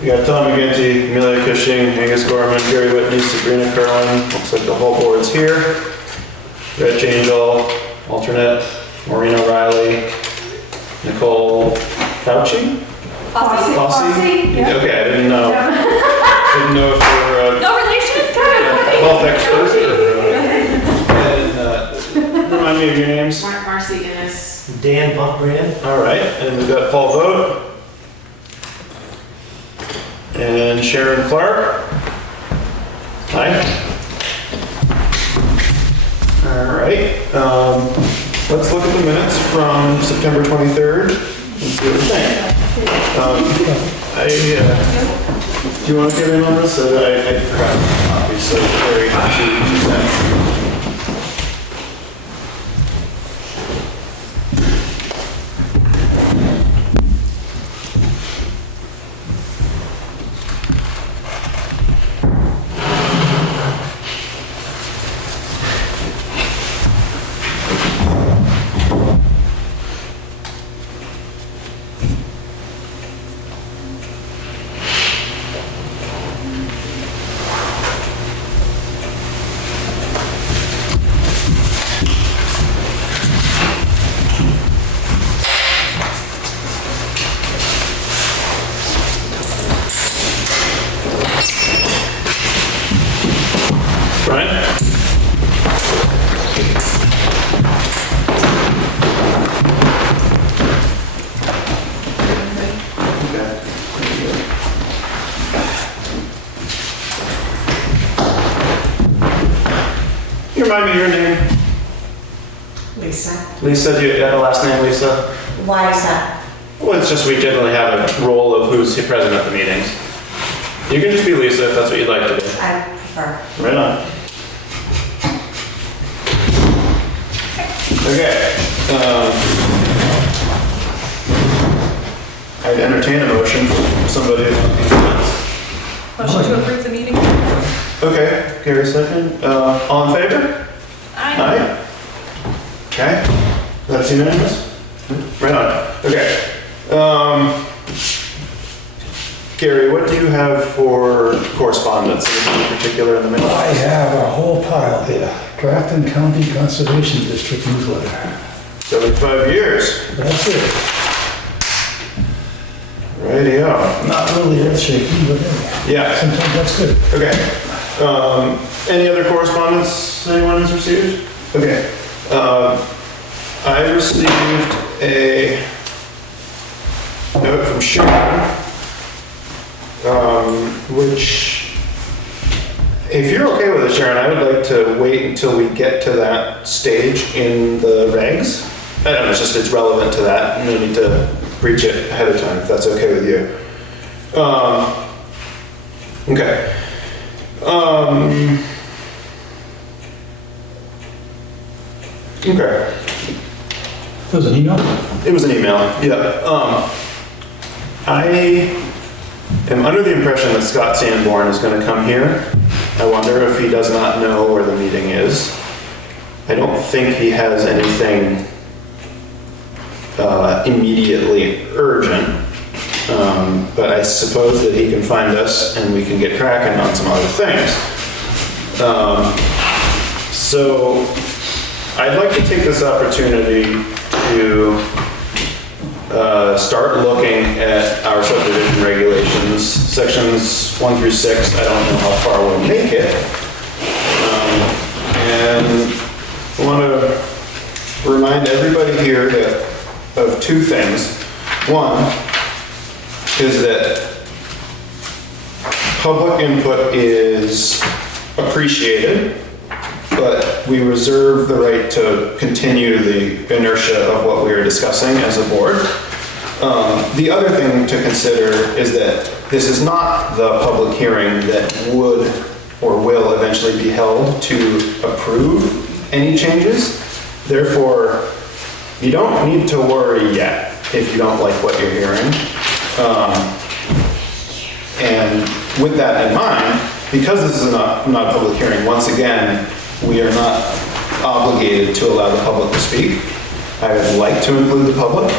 We got Tom McGinty, Amelia Cushing, Angus Gorman, Gary Whitney, Sabrina Kerwin. Looks like the whole board's here. Reg Angel, alternate, Maureen O'Reilly, Nicole Fauci? Fossey? Yeah. Okay, I didn't know. Didn't know if you were No relation? health expert. And remind me of your names. Marcy Innes. Dan Buckbrand. All right, and we've got Paul Vogt. And Sharon Clark. Hi. All right, let's look at the minutes from September 23rd and see what we think. Do you want to get in on this? I forgot the copy, so Carrie, she sent. Brian? You remind me of your name? Lisa. Lisa, do you have a last name, Lisa? Why is that? Well, it's just we generally have a role of who's present at the meetings. You can just be Lisa if that's what you'd like to do. I prefer. Right on. Okay. I'd entertain a motion from somebody. Motion to approve the meeting? Okay, Gary second. All in favor? Aye. Okay, that's unanimous? Right on. Okay. Gary, what do you have for correspondence? Anything in particular in the middle? I have a whole pile here. Grafton County Conservation District newsletter. 75 years. That's it. Radio. Not really earth shaking, but anyway. Yeah. Sometimes that's good. Okay. Any other correspondence anyone has received? Okay. I received a note from Sharon, which, if you're okay with it, Sharon, I would like to wait until we get to that stage in the regs. I don't know, it's relevant to that. No need to breach it ahead of time, if that's okay with you. Okay. Okay. Was it email? It was an email, yeah. I am under the impression that Scott Sanborn is going to come here. I wonder if he does not know where the meeting is. I don't think he has anything immediately urgent, but I suppose that he can find us and we can get cracking on some other things. So I'd like to take this opportunity to start looking at our subdivision regulations, sections 1 through 6. I don't know how far we'll make it. And I want to remind everybody here of two things. One is that public input is appreciated, but we reserve the right to continue the inertia of what we are discussing as a board. The other thing to consider is that this is not the public hearing that would or will eventually be held to approve any changes. Therefore, you don't need to worry yet if you don't like what you're hearing. And with that in mind, because this is not a public hearing, once again, we are not obligated to allow the public to speak. I would like to include the public.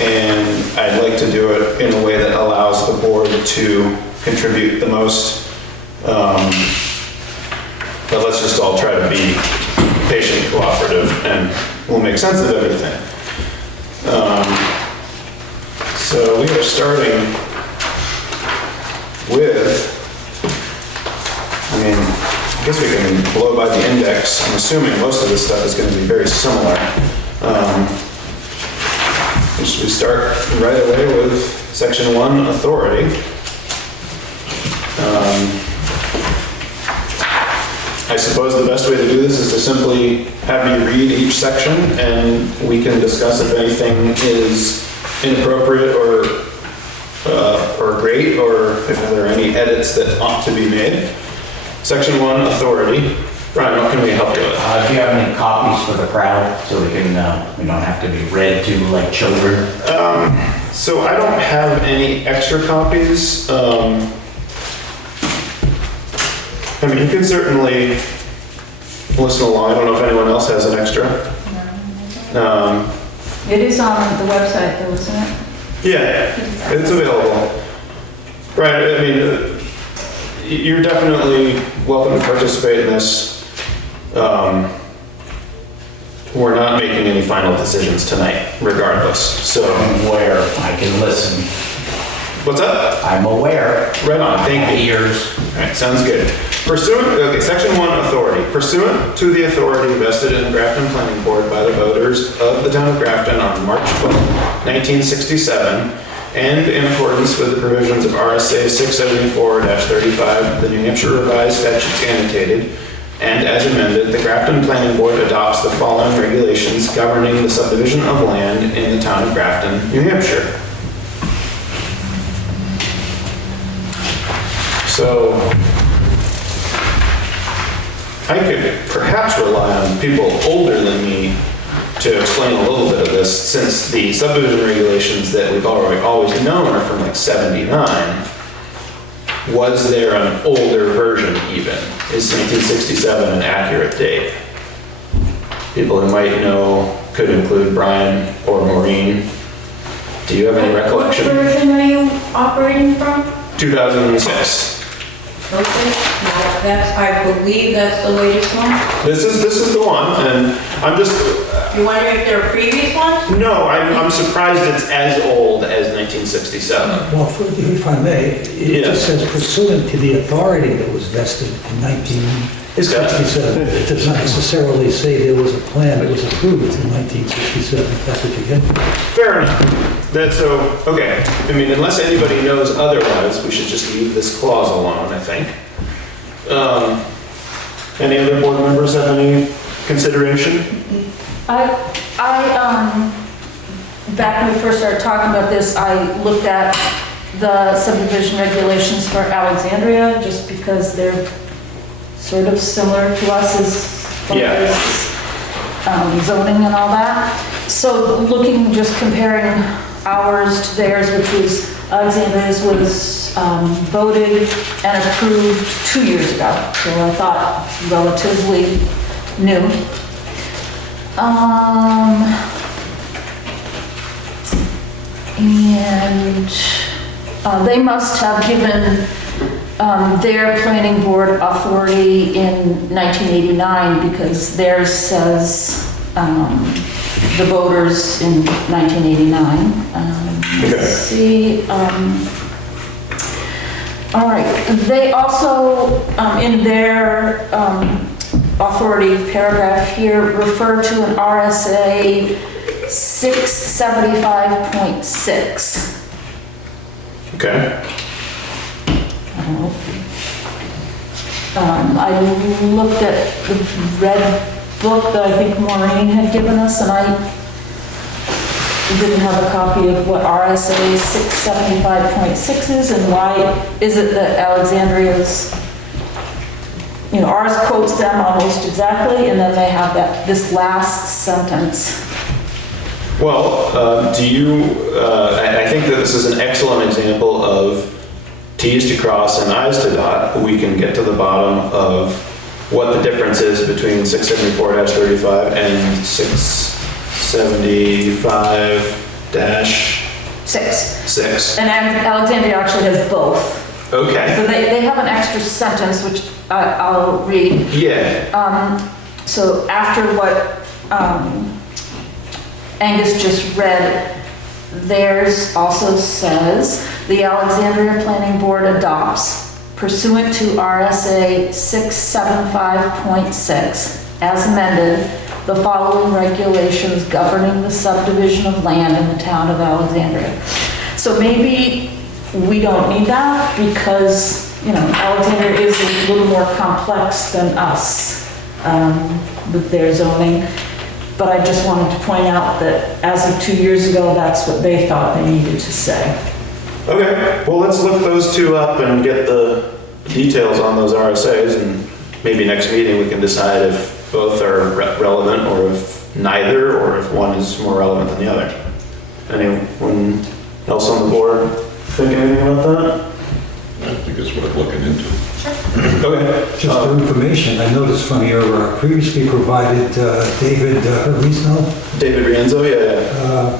And I'd like to do it in a way that allows the board to contribute the most. But let's just all try to be patient, cooperative, and we'll make sense of everything. So we are starting with, I guess we can blow by the index. I'm assuming most of this stuff is going to be very similar. We start right away with section 1, authority. I suppose the best way to do this is to simply have you read each section and we can discuss if anything is inappropriate or great, or if there are any edits that ought to be made. Section 1, authority. Brian, what can we help you with? Do you have any copies for the crowd so we can, we don't have to be read to like children? So I don't have any extra copies. You can certainly listen along. I don't know if anyone else has an extra. It is on the website though, isn't it? Yeah, it's available. Right, you're definitely welcome to participate in this. We're not making any final decisions tonight, regardless, so. Where I can listen. What's up? I'm aware. Right on, thank you. Ears. All right, sounds good. Section 1, authority. Pursuant to the authority vested in Grafton Planning Board by the voters of the town of Grafton on March 12, 1967, and in accordance with the provisions of RSA 674-35, the New Hampshire Revised Statutes annotated, and as amended, the Grafton Planning Board adopts the following regulations governing the subdivision of land in the town of Grafton, New Hampshire. So, I could perhaps rely on people older than me to explain a little bit of this, since the subdivision regulations that we've always known are from like 79. Was there an older version even? Is 1967 an accurate date? People who might know could include Brian or Maureen. Do you have any recollection? What version are you operating from? 2006. Okay, that's, I believe that's the latest one. This is the one, and I'm just, You wonder if there are previous ones? no, I'm surprised it's as old as 1967. Well, if I may, it just says pursuant to the authority that was vested in 1967. It does not necessarily say there was a plan that was approved in 1967, if that's what you get. Fair enough. That's so, okay. Unless anybody knows otherwise, we should just leave this clause alone, I think. Any other board members have any consideration? Back when we first started talking about this, I looked at the subdivision regulations for Alexandria, just because they're sort of similar to us as far as zoning and all that. So looking, just comparing ours to theirs, which was, Alexandria's was voted and approved 2 years ago. So I thought relatively new. And they must have given their planning board authority in 1989, because theirs says the voters in 1989. Let's see. All right. They also, in their authority paragraph here, refer to an RSA 675.6. Okay. I looked at the red book that I think Maureen had given us, and I didn't have a copy of what RSA 675.6 is and why is it that Alexandria's, ours quotes them almost exactly, and then they have this last sentence. Well, I think that this is an excellent example of T's to cross and I's to dot. We can get to the bottom of what the difference is between 674-35 and 675 dash 6. 6. And Alexandria actually has both. Okay. So they have an extra sentence, which I'll read. Yeah. So after what Angus just read, theirs also says, the Alexandria Planning Board adopts pursuant to RSA 675.6 as amended, the following regulations governing the subdivision of land in the town of Alexandria. So maybe we don't need that because, Alexandria is a little more complex than us with their zoning. But I just wanted to point out that as of 2 years ago, that's what they thought they needed to say. Okay, well, let's look those two up and get the details on those RSAs, and maybe next meeting we can decide if both are relevant, or if neither, or if one is more relevant than the other. Anyone else on the board think anything about that? I think it's worth looking into. Okay. Just for information, I noticed from your previously provided David David Rienzo, yeah.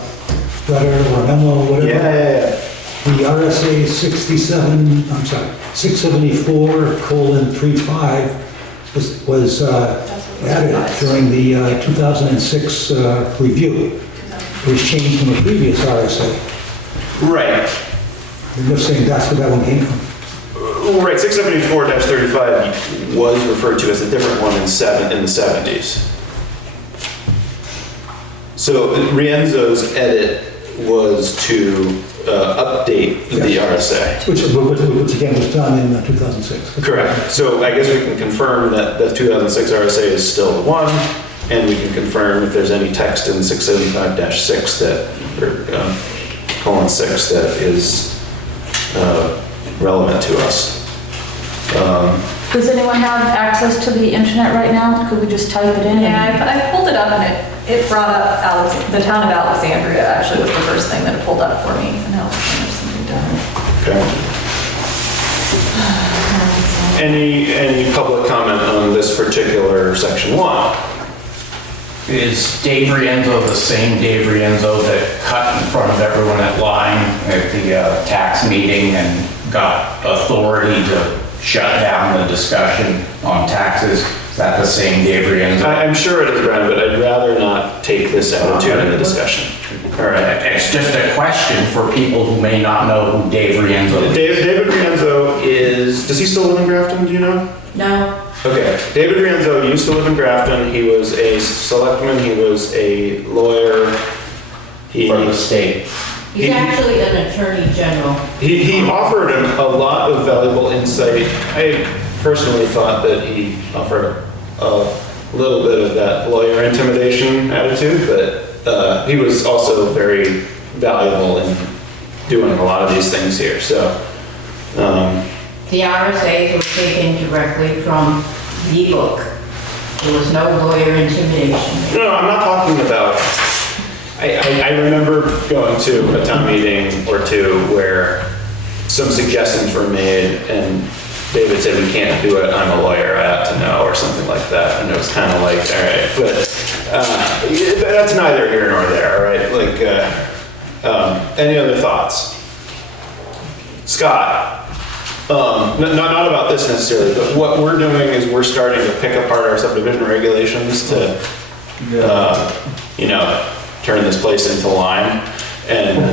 letter or memo, whatever. Yeah. The RSA 674:35 was added during the 2006 review. It was changed from a previous RSA. Right. I'm just saying that's where that one came from. Right, 674-35 was referred to as a different one in the 70s. So Rienzo's edit was to update the RSA. Which again was done in 2006. Correct. So I guess we can confirm that the 2006 RSA is still the one, and we can confirm if there's any text in 675-6 that, or colon 6, that is relevant to us. Does anyone have access to the internet right now? Could we just type it in? Yeah, I pulled it up and it brought up the town of Alexandria actually was the first thing that it pulled up for me. And now there's something done. Okay. Any public comment on this particular section 1? Is Dave Rienzo the same Dave Rienzo that cut in front of everyone at line at the tax meeting and got authority to shut down the discussion on taxes? Is that the same Dave Rienzo? I'm sure it is, Brian, but I'd rather not take this attitude in the discussion. All right. It's just a question for people who may not know who Dave Rienzo is. David Rienzo does he still live in Grafton, do you know? No, Okay, David Rienzo used to live in Grafton. He was a selectman, he was a lawyer. For the state. he's actually an attorney general. He offered a lot of valuable insight. I personally thought that he offered a little bit of that lawyer intimidation attitude, but he was also very valuable in doing a lot of these things here, so. The RSAs were taken directly from the book. There was no lawyer intimidation. No, I'm not talking about, I remember going to a town meeting or two where some suggestions were made and David said, we can't do it, I'm a lawyer, I ought to know, or something like that. And it was kind of like, all right, but that's neither here nor there, all right? Like, any other thoughts? Scott? Not about this necessarily, but what we're doing is we're starting to pick apart our subdivision regulations to, turn this place into Lyme. And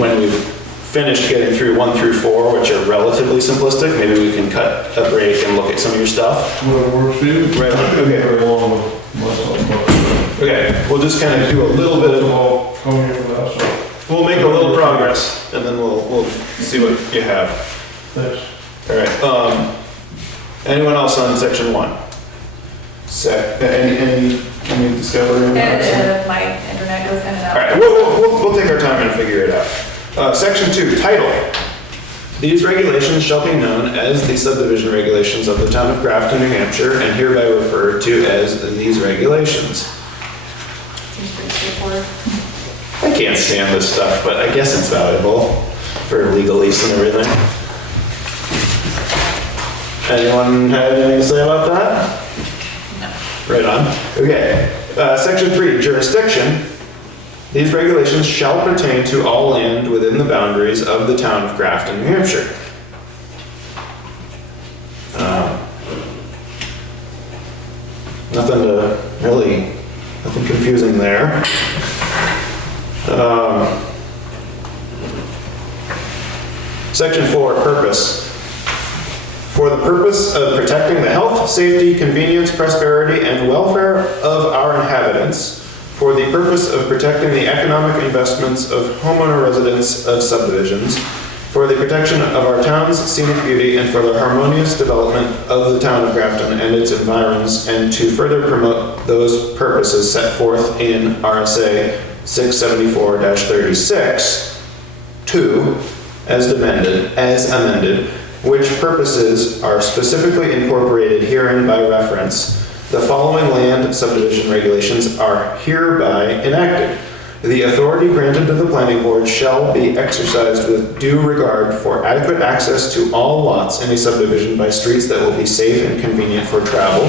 when we've finished getting through 1 through 4, which are relatively simplistic, maybe we can cut a break and look at some of your stuff. Whatever works for you. Right, I didn't okay. very long with myself. Okay, we'll just kind of do a little bit of, I'll come here for that, so we'll make a little progress and then we'll see what you have. thanks. All right, anyone else on section 1? Any discovery? on that? My internet goes in and out. All right, we'll take our time and figure it out. Section 2, title. These regulations shall be known as the subdivision regulations of the town of Grafton, New Hampshire, and hereby referred to as these regulations. Seems pretty straightforward. I can't stand this stuff, but I guess it's valuable for legalese and everything. Anyone have anything to say about that? No. Right on. Okay. Section 3, jurisdiction. These regulations shall pertain to all land within the boundaries of the town of Grafton, New Hampshire. Nothing confusing there. Section 4, purpose. For the purpose of protecting the health, safety, convenience, prosperity, and welfare of our inhabitants, for the purpose of protecting the economic investments of homeowner residents of subdivisions, for the protection of our town's scenic beauty, and for the harmonious development of the town of Grafton and its environs, and to further promote those purposes set forth in RSA 674-36, 2, as amended, which purposes are specifically incorporated herein by reference. The following land subdivision regulations are hereby enacted. The authority granted to the planning board shall be exercised with due regard for adequate access to all lots in a subdivision by streets that will be safe and convenient for travel,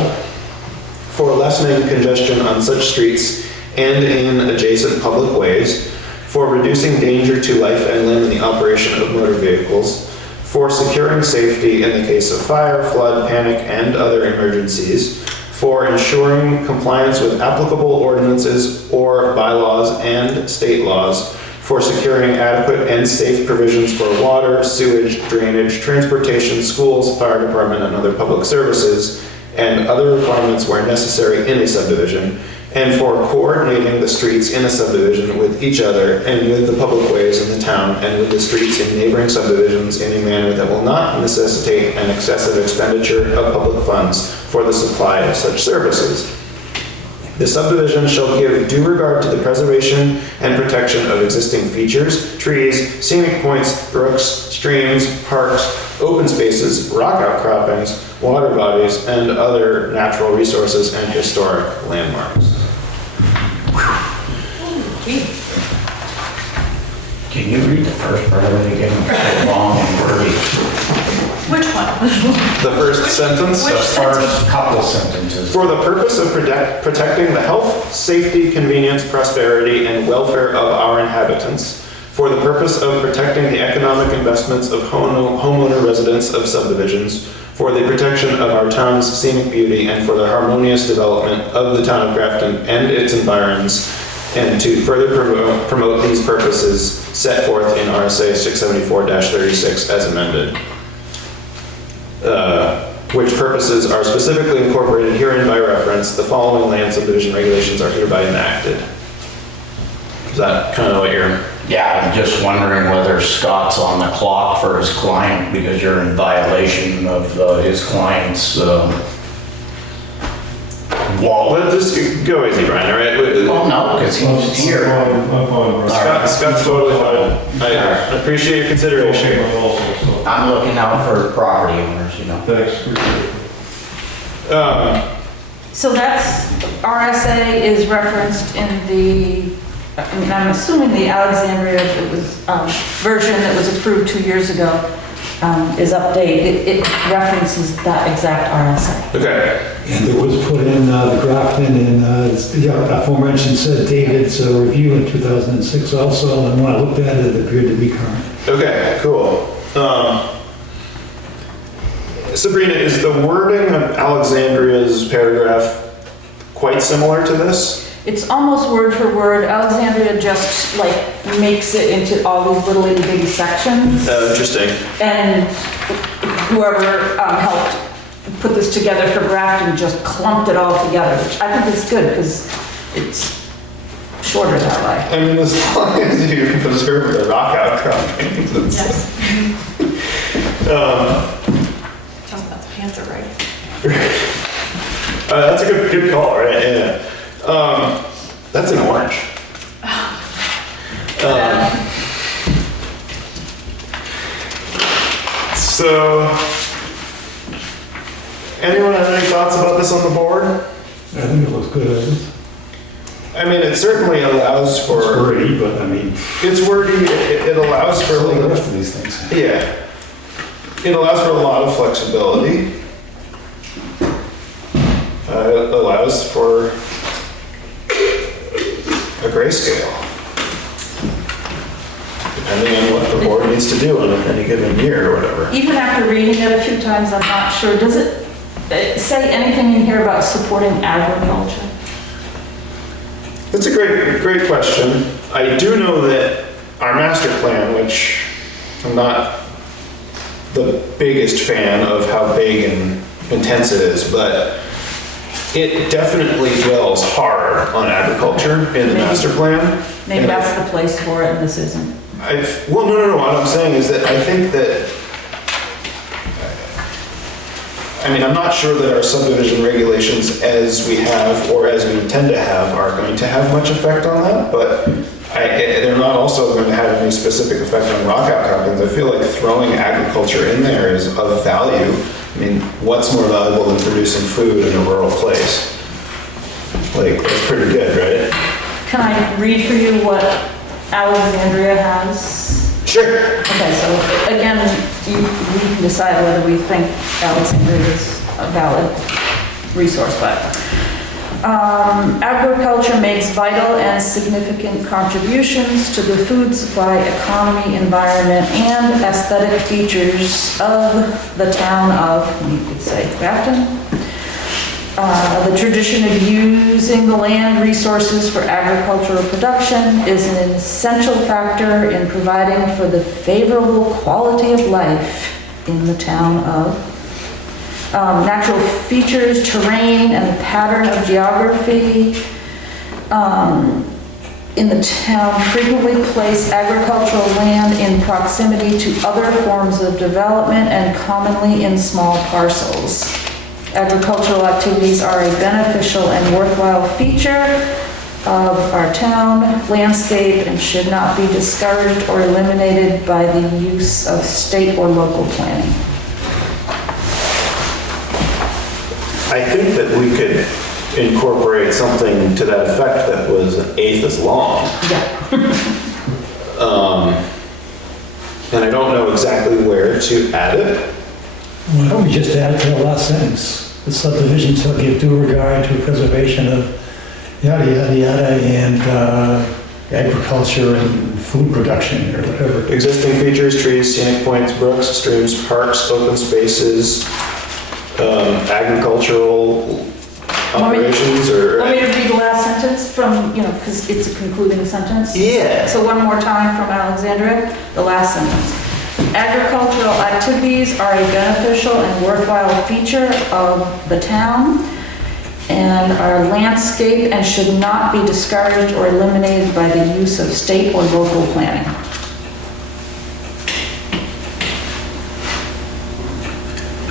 for lessening congestion on such streets and in adjacent public ways, for reducing danger to life and limb in the operation of motor vehicles, for securing safety in the case of fire, flood, panic, and other emergencies, for ensuring compliance with applicable ordinances or bylaws and state laws, for securing adequate and safe provisions for water, sewage, drainage, transportation, schools, fire department, and other public services, and other requirements where necessary in a subdivision, and for coordinating the streets in a subdivision with each other and with the public ways in the town and with the streets in neighboring subdivisions in a manner that will not necessitate an excessive expenditure of public funds for the supply of such services. The subdivision shall give due regard to the preservation and protection of existing features, trees, scenic points, brooks, streams, parks, open spaces, rock outcroppings, water bodies, and other natural resources and historic landmarks. Can you read the first part of it again? It's so long and wordy. Which one? The first sentence. The first couple sentences. For the purpose of protecting the health, safety, convenience, prosperity, and welfare of our inhabitants, for the purpose of protecting the economic investments of homeowner residents of subdivisions, for the protection of our town's scenic beauty, and for the harmonious development of the town of Grafton and its environs, and to further promote these purposes set forth in RSA 674-36 as amended. Which purposes are specifically incorporated herein by reference, the following land subdivision regulations are hereby enacted. Is that kind of what you're... Yeah, I'm just wondering whether Scott's on the clock for his client because you're in violation of his client's wall. Let's just go easy, Brian, all right? Well, no, because he's here. I'm fine, bro. Scott's totally fine. I appreciate your consideration. I'm looking out for property owners, you know. Thanks, appreciate it. So that's, RSA is referenced in the, I'm assuming the Alexandria version that was approved 2 years ago is updated. It references that exact RSA. Okay. And it was put in the Grafton and the aforementioned said David's review in 2006 also, and when I looked at it, it appeared to be current. Okay, cool. Sabrina, is the wording of Alexandria's paragraph quite similar to this? It's almost word for word. Alexandria just like makes it into all these little itty bitty sections. Interesting. And whoever helped put this together for Grafton just clumped it all together, which I think is good because it's shorter that way. I mean, as long as you preserve the rock outcroppings. Yes. Tell me that's Panther, right? That's a good call, right? Yeah. That's an orange. So, anyone have any thoughts about this on the board? I think it looks good. I mean, it certainly allows for... It's wordy, but I mean... It's wordy, it allows for... So the rest of these things. Yeah. It allows for a lot of flexibility. It allows for a grayscale. depending on what the board needs to do in any given year or whatever. Even after reading it a few times, I'm not sure, does it say anything in here about supporting agriculture? That's a great question. I do know that our master plan, which I'm not the biggest fan of how big and intense it is, but it definitely dwells hard on agriculture in the master plan. Maybe And that's the place for it and this isn't. well, no. What I'm saying is that I think that, I mean, I'm not sure that our subdivision regulations as we have or as we intend to have are going to have much effect on that, but they're not also going to have any specific effect on rock outcroppings. I feel like throwing agriculture in there is of value. I mean, what's more valuable than producing food in a rural place? Like, that's pretty good, right? Can I read for you what Alexandria has? Sure. Okay, so again, we can decide whether we think Alexandria is a valid resource, but agriculture makes vital and significant contributions to the food supply, economy, environment, and aesthetic features of the town of, you could say, Grafton. The tradition of using the land resources for agricultural production is an essential factor in providing for the favorable quality of life in the town of. Natural features, terrain, and the pattern of geography in the town frequently place agricultural land in proximity to other forms of development and commonly in small parcels. Agricultural activities are a beneficial and worthwhile feature of our town landscape and should not be discouraged or eliminated by the use of state or local planning. I think that we could incorporate something to that effect that was an eighth as long. Yeah. And I don't know exactly where to add it. Why don't we just add it to the last sentence? The subdivision shall give due regard to preservation of yada, yada, yada, and agriculture and food production or whatever. Existing features, trees, scenic points, brooks, streams, parks, open spaces, agricultural operations or... Want me to read the last sentence from, because it's a concluding sentence? Yeah. So one more time from Alexandria, the last sentence. Agricultural activities are a beneficial and worthwhile feature of the town and our landscape and should not be discouraged or eliminated by the use of state or local planning.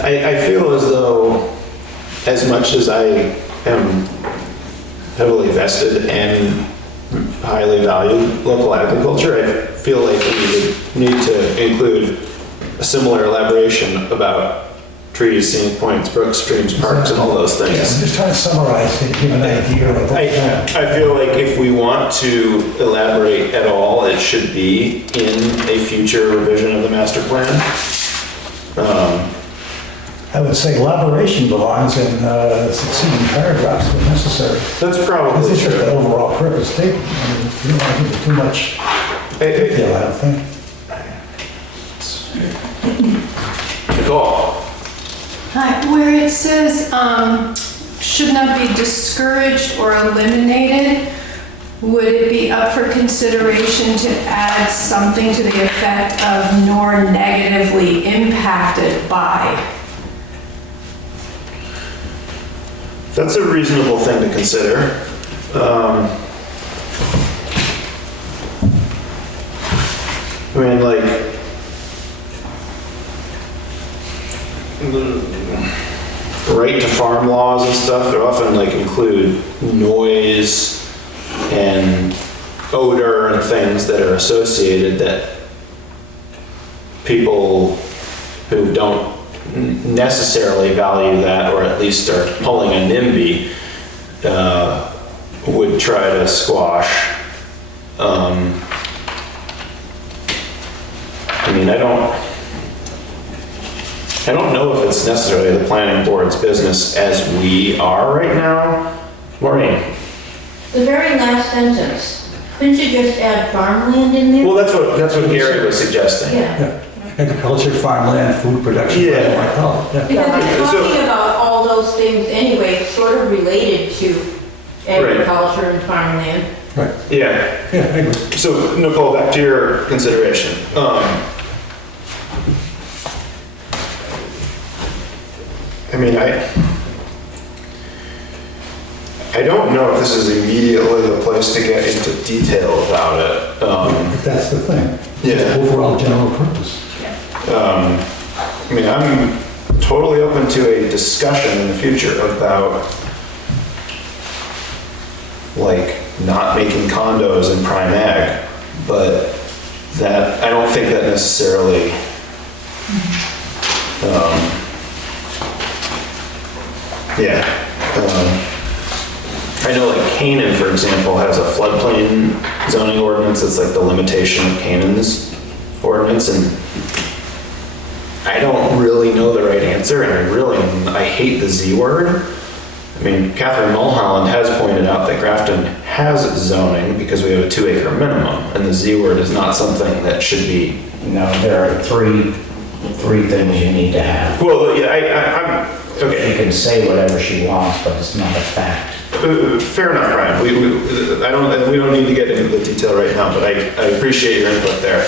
I feel as though, as much as I am heavily vested and highly value local agriculture, I feel like we would need to include a similar elaboration about trees, scenic points, brooks, streams, parks, and all those Yeah, I'm things. just trying to summarize and give an idea of I feel like if we want to elaborate at all, it should be in a future revision of the master plan. I would say elaboration belongs in succeeding paragraphs when necessary. That's probably This is just true. the overall purpose statement. I mean, if you don't want to give it too much detail, I don't think. Nicole? Hi, where it says, should not be discouraged or eliminated, would it be up for consideration to add something to the effect of nor negatively impacted by? That's a reasonable thing to consider. I mean, like, the right to farm laws and stuff, they often like include noise and odor and things that are associated that people who don't necessarily value that, or at least are pulling a NIMBY, would try to squash. I mean, I don't know if it's necessarily the planning board's business as we are right now. Maureen? The very last sentence, Couldn't you just add farmland in there? Well, that's what Gary was suggesting. Yeah. Agriculture, farmland, food production, Yeah. whatever I call it, yeah. Because we're So- talking about all those things anyway, sort of related to agriculture and farmland. Right, Yeah. yeah, I agree. So Nicole, back to your consideration. I mean, I don't know if this is immediately the place to get into detail about it. If that's the thing. Yeah. Overall general purpose. I mean, I'm totally open to a discussion in the future about like not making condos in prime ag, but that, I don't think that necessarily, I know like Canaan, for example, has a floodplain zoning ordinance that's like the limitation of Canaan's ordinance, and I don't really know the right answer, and I hate the Z word. I mean, Catherine Mulholland has pointed out that Grafton has zoning because we have a 2 acre minimum, and the Z word is not something that should be. No, there are three things you need to have. Well, yeah, I'm, She okay, can say whatever she wants, but it's not a fact. fair enough, Brian. We don't need to get into the detail right now, but I appreciate your input there.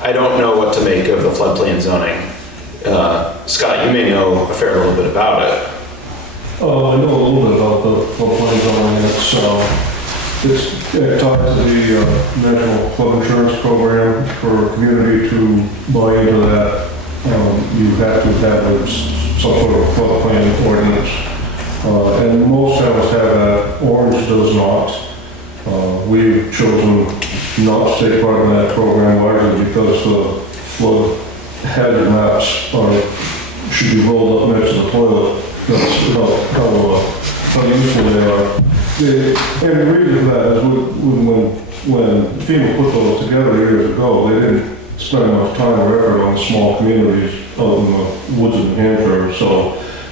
I don't know what to make of the floodplain zoning. Scott, you may know a fair little bit about it. I know a little bit about the floodplain zoning. It ties to the National Flood Insurance Program. For a community to buy into that, you have to have some sort of floodplain ordinance. And most towns have that. Orange does not. We've chosen not to take part in that program largely because the flood hazard maps should be rolled up next to the toilet. That's how useful they are. And the reason for that is when FEMA put those together years ago, they didn't spend much time or effort on small communities other than the woods in New Hampshire, so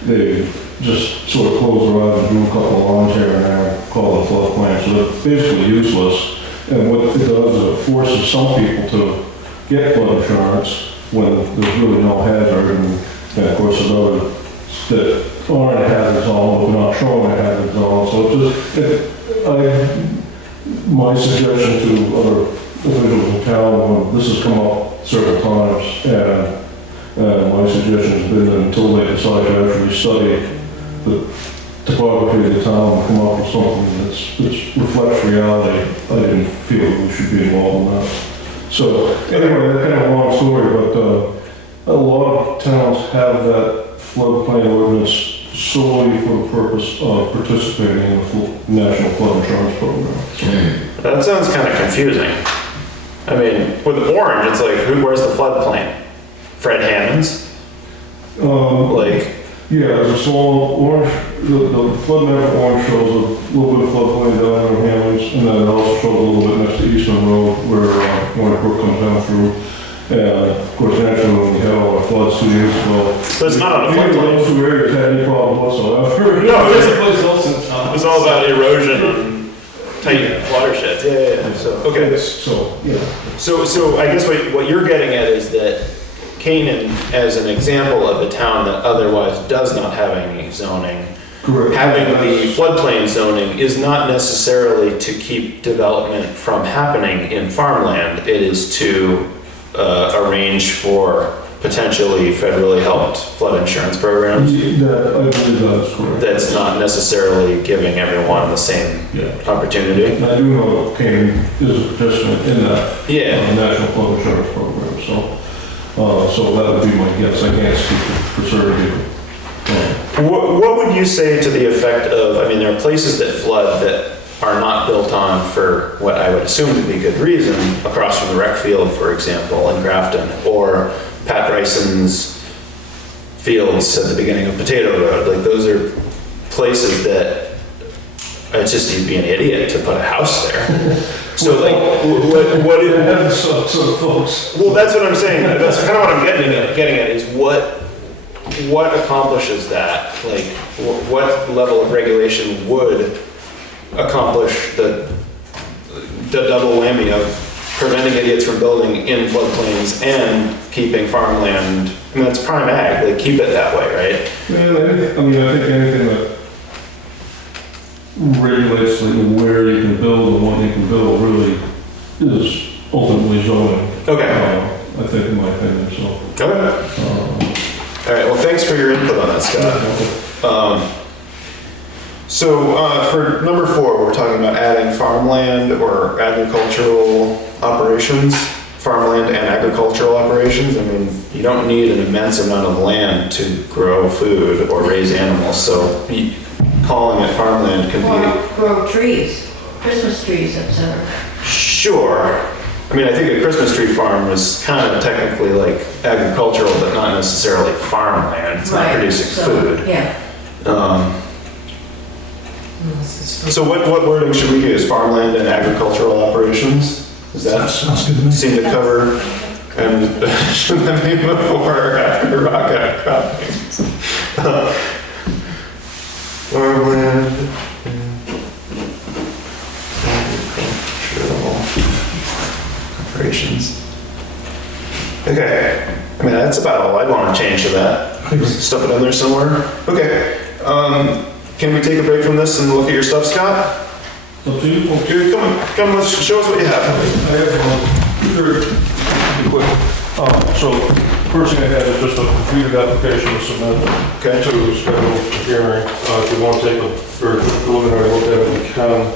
they just sort of closed their eyes and drew a couple of lines here and there and called it floodplain. So they're basically useless. And what it does is it forces some people to get flood insurance when there's really no hazard, and of course there's others that aren't a hazard zone, but not showing a hazard zone. So my suggestion to other officials in town, when this has come up several times, and my suggestion has been that until they decide to actually study the topography of the town and come up with something that reflects reality, I didn't feel we should be involved in that. So anyway, that's kind of a long story, but a lot of towns have that floodplain ordinance solely for the purpose of participating in the National Flood Insurance Program. That sounds kind of confusing. I mean, with orange, it's like, where's the floodplain? Fred Hammond's? Yeah, there's a small orange, the flood map for orange shows a little bit of floodplain down there in Hamlin's, and then it also shows a little bit next to Eastern Road where Orange Brook comes down through. And of course, naturally, when we had all our floods 2 years ago. But it's not on a neither of floodplain. those two areas had any problem whatsoever. No, it's all about erosion on tight watersheds. Yeah. So, okay. So, yeah. So I guess what you're getting at is that Canaan, as an example of a town that otherwise does not have any zoning, Correct. having the floodplain zoning is not necessarily to keep development from happening in farmland. It is to arrange for potentially federally helped flood insurance programs. I believe that is correct. That's not necessarily giving everyone the same opportunity. And I do know that Canaan is a participant in that National Flood Insurance Program, so that would be my guess. I can't speak for certain. What would you say to the effect of, I mean, there are places that flood that are not built on for what I would assume to be good reason, across from the rec field, for example, in Grafton, or Pat Bryson's fields at the beginning of Potato Road. Like, those are places that it's just, you'd be an idiot to put a house there. So like, what folks. well, that's what I'm saying. That's kind of what I'm getting at is what accomplishes that? Like, what level of regulation would accomplish the double whammy of preventing idiots from building in floodplains and keeping farmland. I mean, that's prime ag, they keep it that way, right? Yeah, I mean, I think anything that regulates like where you can build and what you can build really is ultimately zoning. Okay. I think, in my opinion, so. Okay. All right, well, thanks for your input on that, Scott. So for number 4, we're talking about adding farmland or agricultural operations, farmland and agricultural operations. I mean, you don't need an immense amount of land to grow food or raise animals, so calling it farmland can Or be... grow trees, Christmas trees, etc. Sure. I mean, I think a Christmas tree farm is kind of technically like agricultural, but not necessarily farmland. It's not Right, producing so, food. Yeah. So what wording should we use? Farmland and agricultural operations? Does that Sounds good to me. seem to cover, and should that be before or after rock outcropping? Farmland and agricultural operations. Okay, I mean, that's about all I'd want to change to that. Stuff it in there somewhere. Okay, can we take a break from this and look at your stuff, Scott? Okay. Okay, come, let's show us what you have. I have very quick. So first thing I have is just a completed application to submit Okay. to schedule a hearing. If you want to take a very quick preliminary look at it, we can.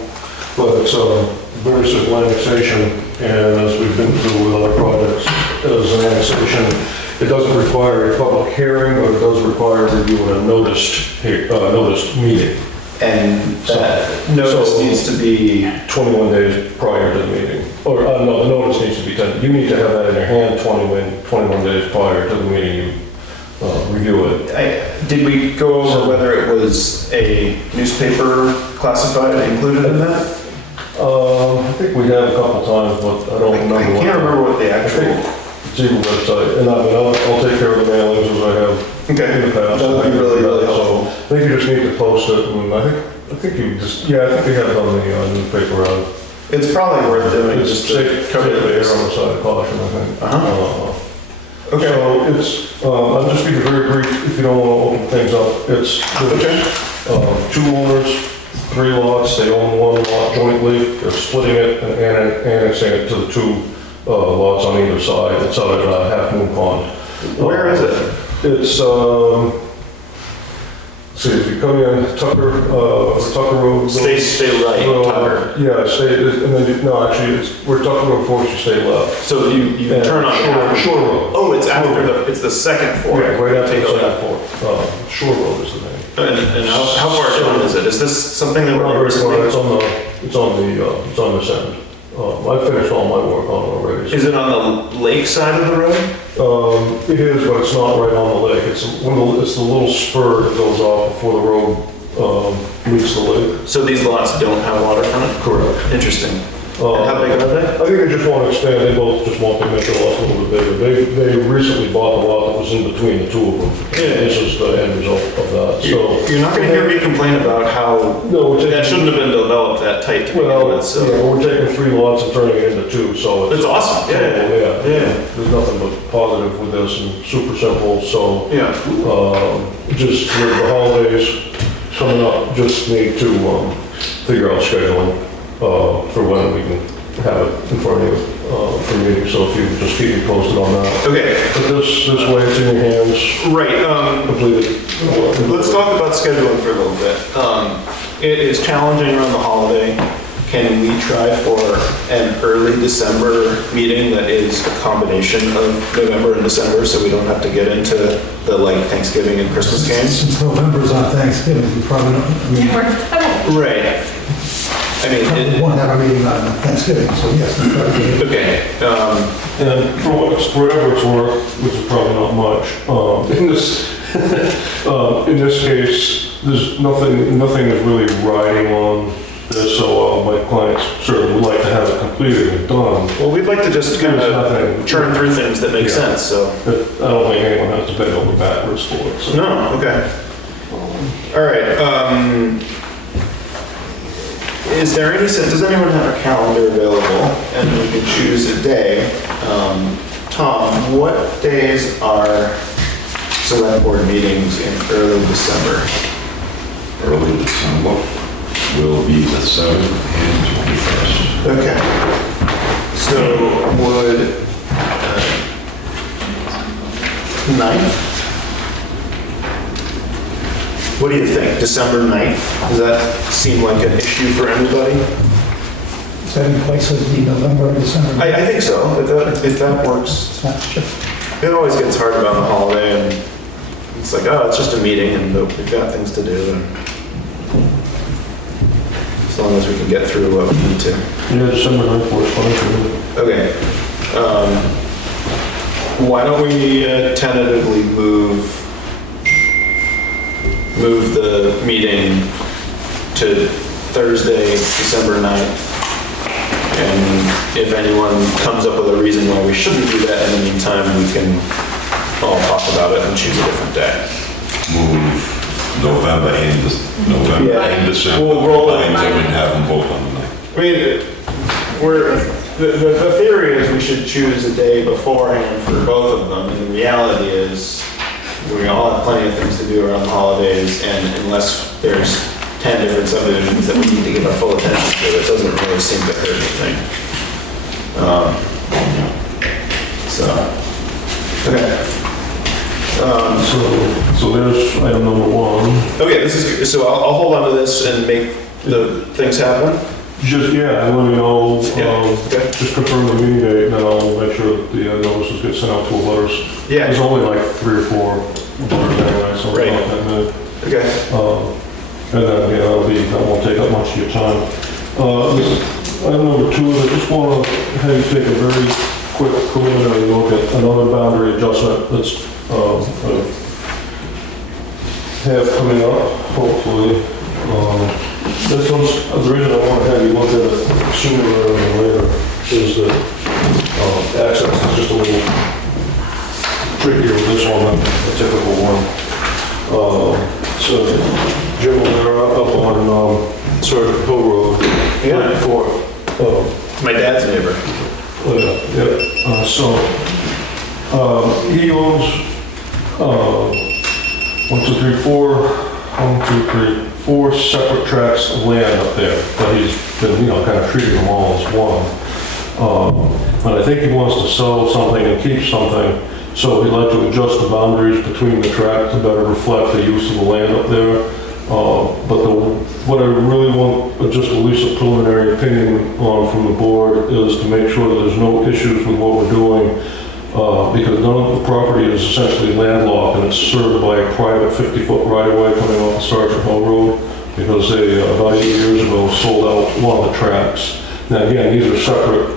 But it's very simple annexation, and as we've been through with other projects, as an annexation, it doesn't require a public hearing, but it does require review in a noticed meeting. And that notice needs to be, 21 days prior to the meeting. Or, no, the notice needs to be 10. You need to have that in your hand 21 days prior to the meeting you review it. did we go over whether it was a newspaper classified included in that? I think we have a couple times, but I don't remember. I can't remember what the actual... It's even website, and I mean, I'll take care of the mailings as I have in Okay, the past. that would be really, really helpful. So, I think you just need to post it, and I think you just, yeah, I think we have it on the newspaper round. It's probably worth doing, It's just safe, to cover the err base. on the side of caution, I think. Okay. So it's, I'll just be very brief if you don't want to open things up. It's, there's 2 owners, 3 lots, they own 1 lot jointly, they're splitting it and annexing it to the 2 lots on either side. It's out at Half Moon Pond. Where is it? It's, see, if you come in Tucker Road. Stay right, Tucker. Yeah, and then, no, actually, where Tucker Road forks, you stay left. So you turn on Shore Road. Oh, it's after it's the second fork. Yeah, right after Take the a left. second fork. Shore Road is the name. And how far down is it? Is this something that Not we're very far, recently? it's on this end. I've finished all my work on it already. Is it on the lake side of the road? It is, but it's not right on the lake. It's the little spur that goes off before the road meets the lake. So these lots don't have waterfront? Correct. Interesting. And how big are they? I think they just want to expand, they both just want to make the lots a little bit bigger. They recently bought the lot that was in between the 2 of them. Yeah. This is the end result of that, so. You're not gonna hear me complain about how No, we're taking. that shouldn't have been developed that tight to begin Well, with, so. yeah, we're taking 3 lots and turning it into 2, so. It's awesome, yeah. There's nothing but positive with this and super simple, so. Yeah. Just with the holidays coming up, just need to figure out scheduling for when we can have it in front of you for meeting, so if you just keep me posted on that. Okay, But this way it's in your hands, right, completed. let's talk about scheduling for a little bit. It is challenging around the holiday. Can we try for an early December meeting that is a combination of November and December, so we don't have to get into the like Thanksgiving and Christmas games? Since November's on Thanksgiving, you probably don't, Right. I mean, we won't have a meeting on Thanksgiving, so yes. we try to get it. okay, And for whatever it's worth, which is probably not much, in this case, there's nothing is really riding on this, so my clients certainly would like to have it completed and done. well, we'd like to just kind There's of nothing. churn through things that make Yeah. sense, so. But I don't think anyone has to bend over backwards for it, so. No, okay. All right, is there any sense, does anyone have a calendar available and we can choose a day? Tom, what days are select board meetings in early December? Early December will be the 7th and 21st. Okay. So would 9th? What do you think? December 9th? Does that seem like an issue for anybody? Is that in place of the November and December? I think so. If that works. It's not sure. It always gets hard about the holiday and it's like, oh, it's just a meeting and we've got things to do. And as long as we can get through what we need to. Yeah, December 9th works fine for me. Okay. Why don't we tentatively move the meeting to Thursday, December 9th? And if anyone comes up with a reason why we shouldn't do that in the meantime, we can all talk about it and choose a different day. Move November and December. We'll roll it. Lines and have them both on the 9th. I mean, the theory is we should choose a day beforehand for both of them, and the reality is we all have plenty of things to do around the holidays, and unless there's 10 different subdivisions that we need to give our full attention to, it doesn't really seem to hurt anything. Okay. So there's item number 1. Okay, this is, so I'll hold on to this and make the things happen. Just, yeah, and let me know, Okay. just confirm the meeting date, and then I'll make sure that the notices get sent out to letters. Yeah. There's only like 3 or 4 letters anyway, so Right. not that many. Okay. And then, yeah, that won't take up much of your time. This is item number 2, I just want to have you take a very quick preliminary look at another boundary adjustment that's have coming up, hopefully. This one's, the reason I want to have you look at it sooner rather than later is that access is just a little trickier with this one than a typical one. So Jim, they're up on Sergeant Hill Road. Yeah. Right before, My dad's neighbor. he owns 4 separate tracts of land up there, but he's been, kind of treating them all as one. But I think he wants to sell something and keep something, so he'd like to adjust the boundaries between the tracts to better reflect the use of the land up there. What I really want, just at least a preliminary opinion on from the board, is to make sure that there's no issues with what we're doing, because none of the property is essentially landlocked, and it's served by a private 50-foot right-of-way coming off the Sergeant Hill Road, because they, about 8 years ago, sold out one of the tracts. Now again, these are separate,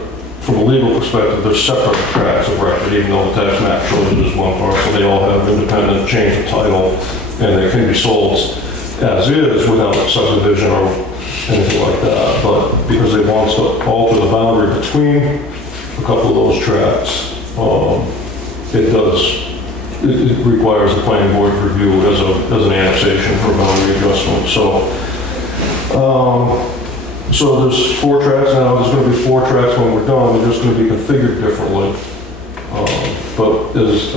from a legal perspective, they're separate tracts of record, even though the tax map shows it as one parcel. They all have independent change of title, and they can be sold as is without subdivision or anything like that. But because they want to alter the boundary between a couple of those tracts, it requires the planning board review as an annexation for boundary adjustment. So there's 4 tracks now. There's going to be 4 tracks when we're done. They're just going to be configured differently. But does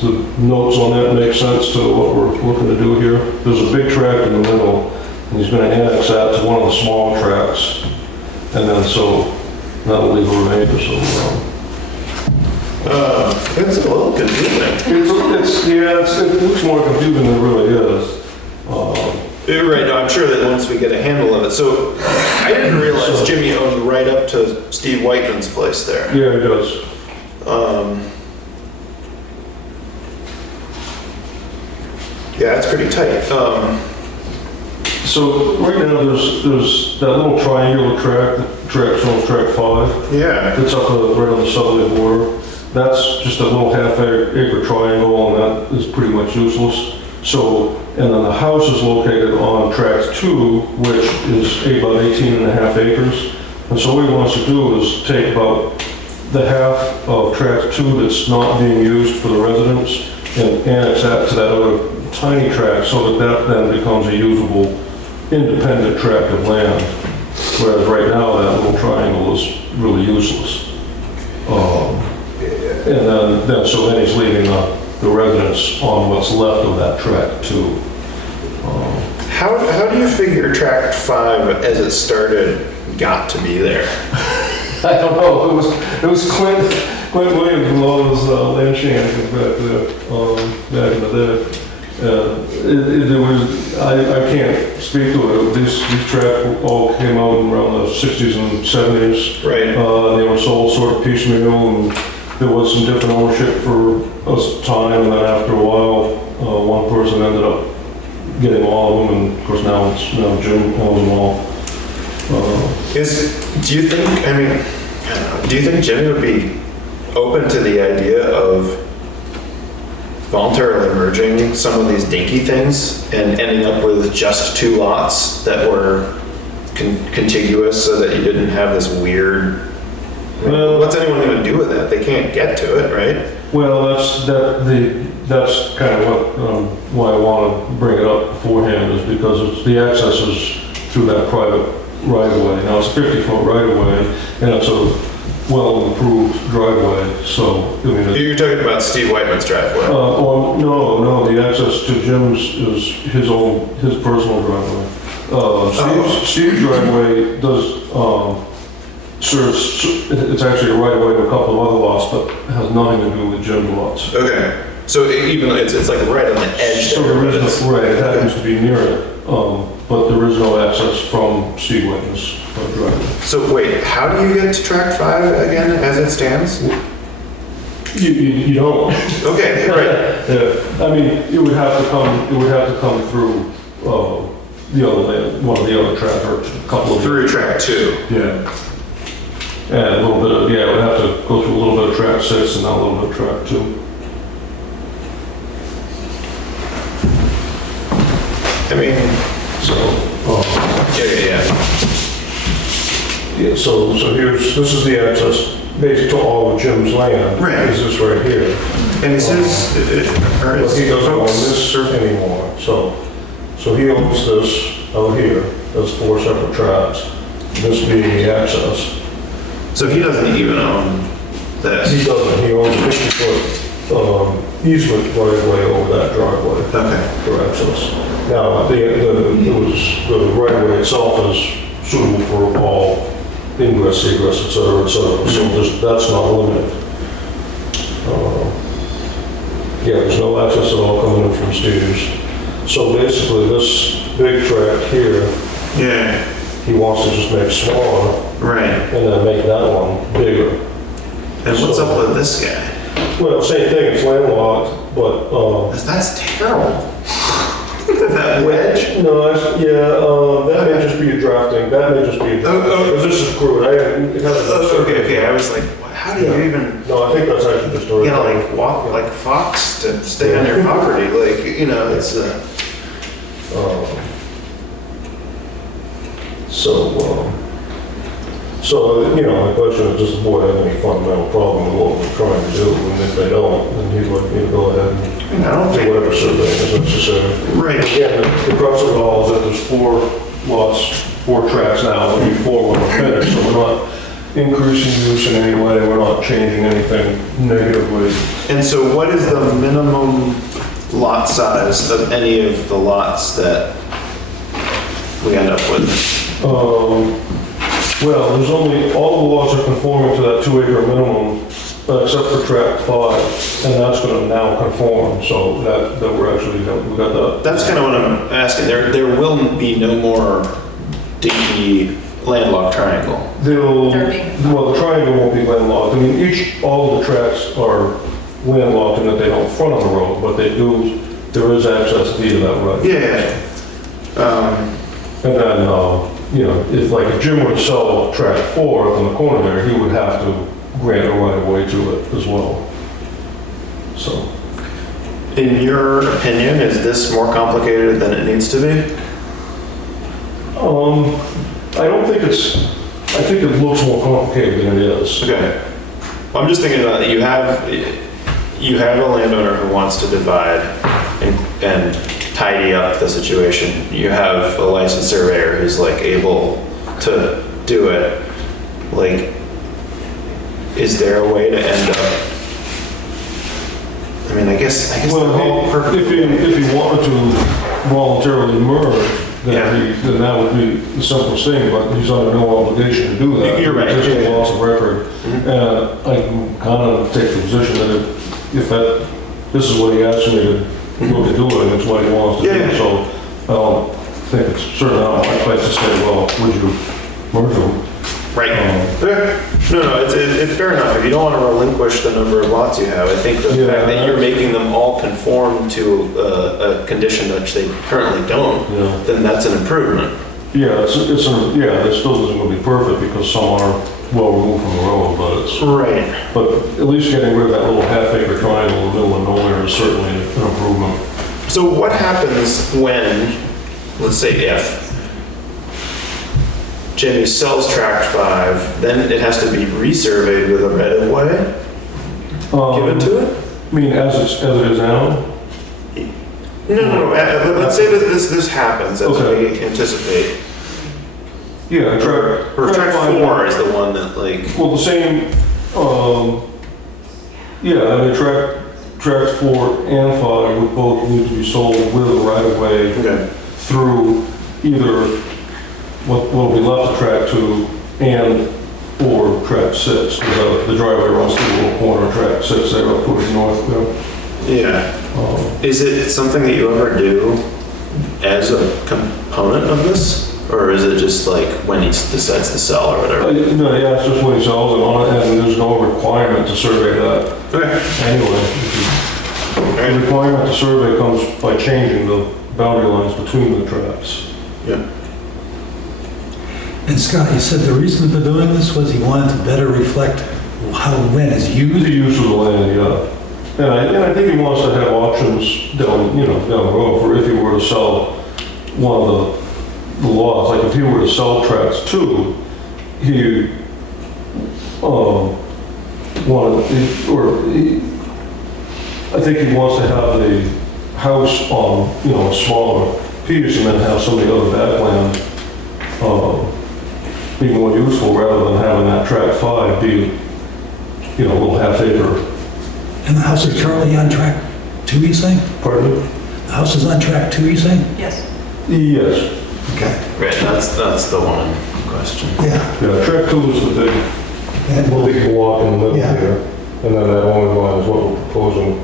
the notes on that make sense to what we're looking to do here? There's a big tract in the middle, and he's going to annex that to one of the small tracts, and then that'll leave a remainder. It's a little confusing. It looks more confusing than it really is. Right, no, I'm sure that once we get a handle of it. So I didn't realize Jimmy owned right up to Steve Whiteman's place there. Yeah, it does. Yeah, it's pretty tight. So right now there's that little triangular tract shows track 5. Yeah. It's up right on the southerly border. That's just a little half-acre triangle, and that is pretty much useless. And then the house is located on tract 2, which is about 18.5 acres. And so what he wants to do is take about the half of tract 2 that's not being used for the residents and annex that to that other tiny tract, so that then becomes a usable independent tract of land. Whereas right now, that little triangle is really useless. And then he's leaving the residents on what's left of that tract too. How do you figure tract 5 as it started got to be there? I don't know, it was Clint Williams with all those land shenanigans back there, back in the day. It was, I can't speak to it. These tracts all came out around the 60s and 70s. Right. They were sold sort of piecemeal, and there was some different ownership for a time, and then after a while, one person ended up getting all of them, and of course now Jim owns them all. Do you think, I mean, do you think Jimmy would be open to the idea of voluntarily merging some of these dinky things and ending up with just 2 lots that were contiguous so that you didn't have this weird, Well, what's anyone going to do with that? They can't get to it, right? Well, that's kind of why I want to bring it up beforehand, is because the access is through that private right-of-way. Now, it's a 50-foot right-of-way, and it's a well-improved driveway, so, I mean... You're talking about Steve Whiteman's driveway? No, the access to Jim's is his personal driveway. Steve's driveway does, serves, it's actually a right-of-way to a couple of other lots, but has nothing to do with Jim's lots. Okay, so even though it's like right on the edge So there, there but is it's- no, right, it happens to be near it, but there is no access from Steve Whitman's driveway. So wait, how do you get to tract 5 again as it stands? You don't. Okay, right. Yeah, I mean, it would have to come through, the other land, one of the other tracks, or a couple of. Through tract 2. Yeah. And a little bit of, it would have to go through a little bit of track 6 and then a little bit of track 2. I mean, So, yeah. yeah, so this is the access basically to all of Jim's land. Right. Is this right here. And is his, or But is he doesn't own folks- this anymore, so he owns this out here, there's 4 separate tracts, this being the access. So he doesn't even own He this? doesn't, he owns a 50-foot easement right away over that driveway Okay. for access. Now, the right of way itself is suitable for all ingress, egress, et cetera, so that's not limited. Yeah, there's no access at all coming in from Steve's. So basically, this big tract here, Yeah, he wants to just make smaller right. and then make that one bigger. And what's up with this guy? Well, same thing, it's landlocked, but, 'Cause that's terrible. That wedge? no, that may just be a drafting, because this is crude, it hasn't been Okay, I was like, how do you even, No, I think that's actually just a. you know, like walk like fox to stay on your property? Like, you know, it's, So, you know, the question is, does the board have any fundamental problem with what we're trying to do? And if they don't, then he'd like me to go ahead and I don't do think, whatever survey is necessary. right. Again, the crux of it all is that there's 4 lots, 4 tracks now, there'll be 4 when we're finished, so we're not increasing use in any way, we're not changing anything negatively. And so what is the minimum lot size of any of the lots that we end up with? Well, there's only, all the lots are conforming to that 2-acre minimum, except for tract 5, and that's gonna now conform, so that we're actually, we got that. That's kind of what I'm asking. There will be no more dinky landlocked triangle. Well, the triangle won't be landlocked, I mean, all of the tracts are landlocked in that they don't front on the road, but they do, there is access via that road. Yeah. And then, you know, if Jim were to sell tract 4 up in the corner there, he would have to grant a right of way to it as well. So, In your opinion, is this more complicated than it needs to be? I don't think I think it looks more complicated than it is. Okay. Well, I'm just thinking about it. You have a landowner who wants to divide and tidy up the situation. You have a licensed surveyor who's like able to do it, like, is there a way to end up? I mean, I guess they're all Well, perfect. if he wanted to voluntarily merge, Yeah. then that would be the simplest thing, but he's under no obligation to do that. You're right. It's just Yeah. a loss of record. And I can kind of take the position that if this is what he asked me to look at doing, it's what he wants to Yeah. do. So I don't think it's certainly not my place to say, well, would you merge them? Right. Yeah. No, it's fair enough. If you don't want to relinquish the number of lots you have, I think the Yeah. fact that you're making them all conform to a condition which they currently don't, Yeah. then that's an improvement. Yeah, it still isn't gonna be perfect because some are well removed from the road, Right. but at least getting rid of that little half-acre triangle in the middle of nowhere is certainly an improvement. So what happens when, let's say if, Jimmy sells tract 5, then it has to be resurveyed with a right-of-way given to it? I mean, as it is now? No. Let's say that this happens as we anticipate. Yeah, Or tract 4 is the one that like, well, the same, yeah, I mean, tract 4 and 5 would both need to be sold with a right-of-way okay, through either what will be left of tract 2 and or tract 6, because the driveway runs through the little corner of tract 6 there up towards the north. yeah. Is it something that you ever do as a component of this? Or is it just like when he decides to sell or whatever? No, yeah, it's just when he sells it on it, and there's no requirement to survey that Okay. anyway. The requirement to survey comes by changing the boundary lines between the tracts. Yeah. And Scott, you said the reason for doing this was he wanted to better reflect how land is used? The use of the land, yeah. And I think he wants to have options down the road for if he were to sell one of the lots. Like if he were to sell tracts 2, he I think he wants to have the house on, a smaller piece and then have some of the other backland be more useful rather than having that tract 5 be, a little half-acre. And the house is currently on track 2, you saying? Pardon me? The house is on track 2, you saying? Yes. Yes. Okay. Right, that's the one question. Yeah. Yeah, track 2 is the big block in the middle Yeah. here. And then that only line is what we're proposing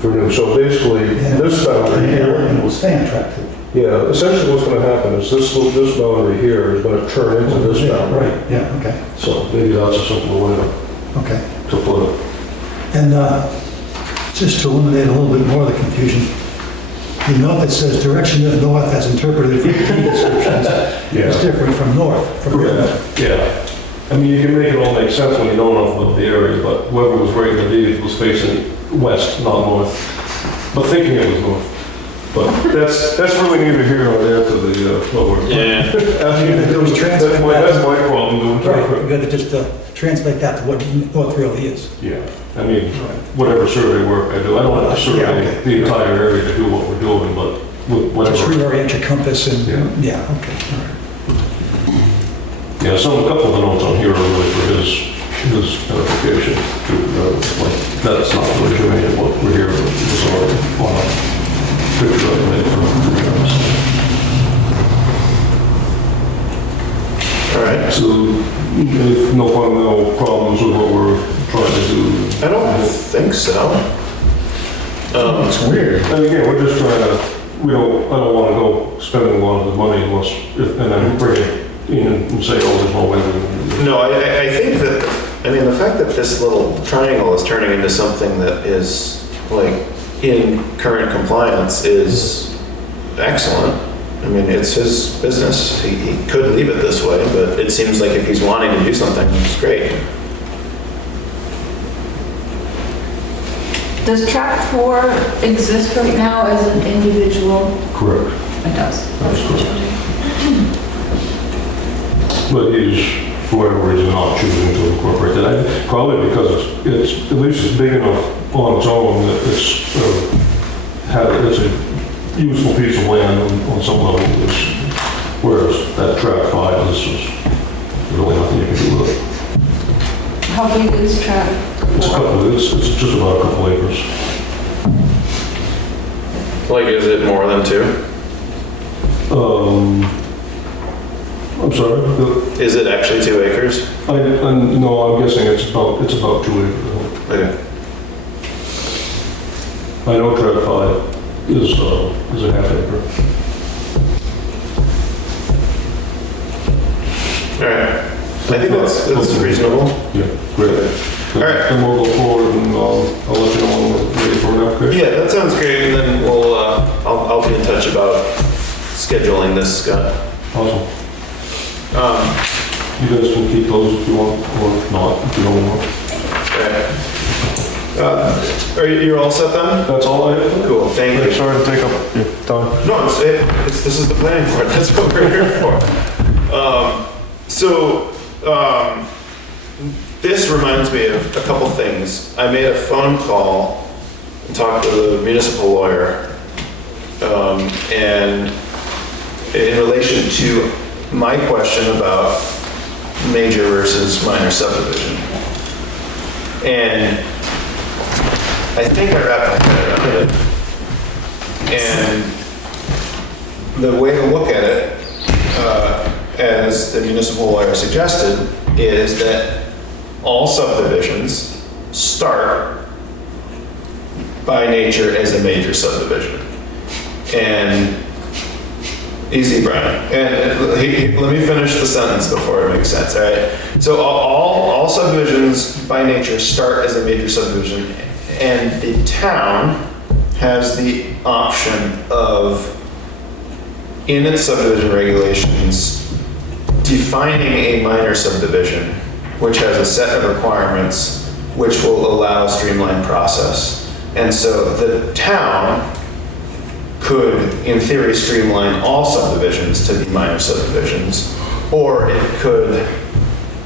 for new. So basically, this boundary And here, it will stay on track 2. yeah, essentially what's going to happen is this boundary here is going to turn into this boundary. Right, yeah, okay, So maybe that's a simple way okay. to put it. And just to eliminate a little bit more of the confusion, the note that says direction to the north as interpreted from the deed descriptions is different from north, from north. Yeah. I mean, you can make it all make sense when you don't know about the area, but whoever was writing the deed was facing west, not north, but thinking it was north. But that's really neither here nor there to the, what we're. Yeah. That's my problem to Right, interpret. you gotta just translate that to what north really is. Yeah, I mean, whatever survey work I do, I don't have to Yeah, survey okay. the entire area to do what we're doing, but with Just whatever. reorient your compass and, Yeah. yeah, okay, all right. Yeah, a couple of the notes on here are really for his edification. Like, that's not really germane what we're here, but it's already on a picture I made for us. All right. So, no fundamental problems with what we're trying to do. I don't think so. It's weird. And again, we're just trying to, I don't want to go spending a lot of the money unless, and then bring it in and say, oh, there's no way we can do this. No, I think that, the fact that this little triangle is turning into something that is like in current compliance is excellent. It's his business. He could leave it this way, but it seems like if he's wanting to do something, it's great. Does tract 4 exist right now as an individual? Correct. It does. That's correct. But he's, for whatever reason, not choosing to incorporate that. Probably because it's at least it's big enough on its own that it's a useful piece of land on some level. Whereas that tract 5 is just really nothing you can do with it. How big is Travis? It's just about a couple acres. Like, is it more than 2? I'm sorry, Is it actually 2 acres? no, I'm guessing it's about 2 acres. Okay. I know Track 5 is a half acre. All right. I think that's reasonable. Yeah, great. All right. Then we'll go forward and I'll let you know when we're ready for an application. Yeah, that sounds great, and then we'll, I'll be in touch about scheduling this, Scott. Awesome. You guys can keep those if you want, or not, if you don't want. Okay. You're all set then? That's all I have. Cool, thank you. Sorry to take up your time. No, this is the planning board, that's what we're here for. This reminds me of a couple things. I made a phone call and talked to the municipal lawyer, and in relation to my question about major versus minor subdivision. And I think I wrapped my head around it. And the way to look at it, as the municipal lawyer suggested, is that all subdivisions start by nature as a major subdivision. And easy, Brian. And let me finish the sentence before it makes sense, all right? So all subdivisions by nature start as a major subdivision, and the town has the option of, in its subdivision regulations, defining a minor subdivision, which has a set of requirements which will allow a streamlined process. And so the town could, in theory, streamline all subdivisions to be minor subdivisions, or it could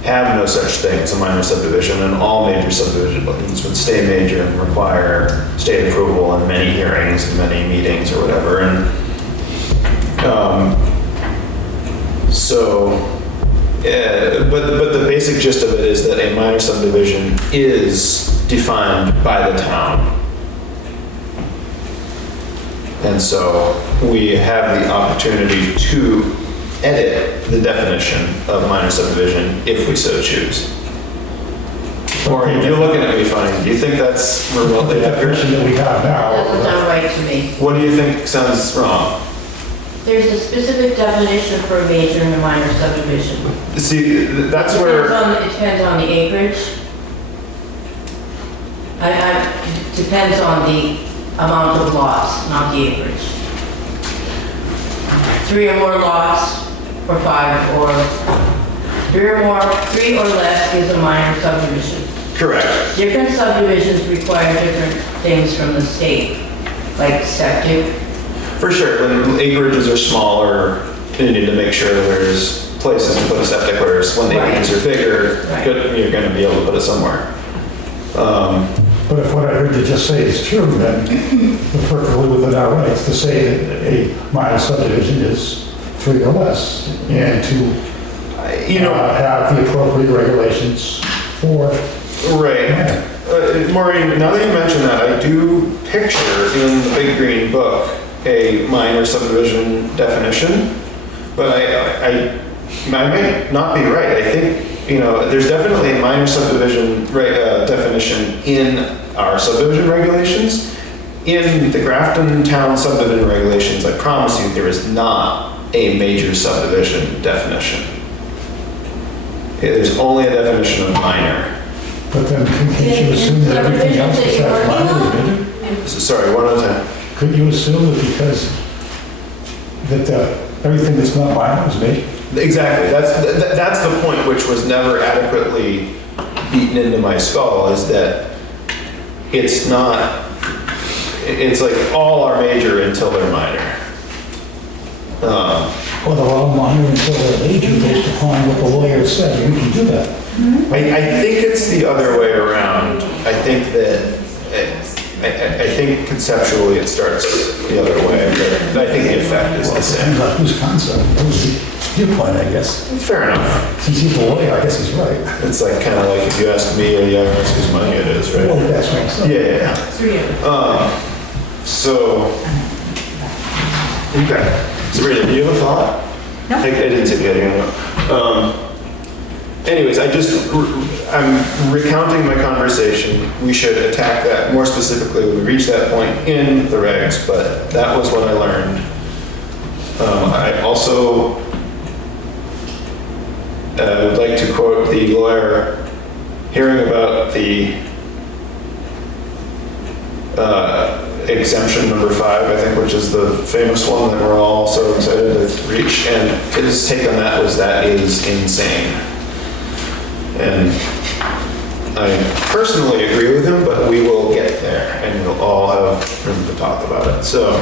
have no such thing as a minor subdivision, and all major subdivisions would stay major and require state approval and many hearings and many meetings or whatever. And but the basic gist of it is that a minor subdivision is defined by the town. And so we have the opportunity to edit the definition of minor subdivision if we so choose. Maureen, you're looking at me funny. Do you think that's remotely accurate? Definition that we have That doesn't now. sound right to me. What do you think sounds wrong? There's a specific definition for a major and a minor subdivision. See, that's where, It depends on the acreage. Depends on the amount of lots, not the acreage. 3 or more lots, or 5, or 3 or less is a minor subdivision. correct. Different subdivisions require different things from the state, like septic. For sure, when acreages are smaller, you need to make sure there's places to put a septic, whereas when the Right. acreages are bigger, Right. you're gonna be able to put it somewhere. But if what I heard you just say is true, then we're perfectly within our rights to say that a minor subdivision is 3 or less, and to have the appropriate regulations for Right. Maureen, now that you mention that, I do picture in the big green book a minor subdivision definition, but I might not be right. I think, there's definitely a minor subdivision definition in our subdivision regulations. In the Grafton Town subdivision regulations, I promise you, there is not a major subdivision definition. There's only a definition of minor. But then can't you assume that everything else is that minor is major? Sorry, one other time. Couldn't you assume that because everything that's not minor is major? Exactly. That's the point which was never adequately beaten into my skull, is that it's like all are major until they're minor. Well, they're all minor until they're major based upon what the lawyer said. We can do that. I think it's the other way around. I think that, I think conceptually it starts the other way, but I think the effect is the same. Depends on whose concept. viewpoint, I guess. Fair enough. Since he's a lawyer, I guess he's right. It's like, kind of like if you ask me or the IRS whose money it is, right? Well, that's right. Yeah. Three of them. So, okay. Sabrina, do you have a thought? No. I didn't see the idea. Anyways, I'm recounting my conversation. We should attack that more specifically when we reach that point in the regs, but that was what I learned. I also would like to quote the lawyer hearing about the exemption number 5, I think, which is the famous one that we're all so excited to reach, and his take on that was that is insane. And I personally agree with him, but we will get there and we'll all have room to talk about it. So,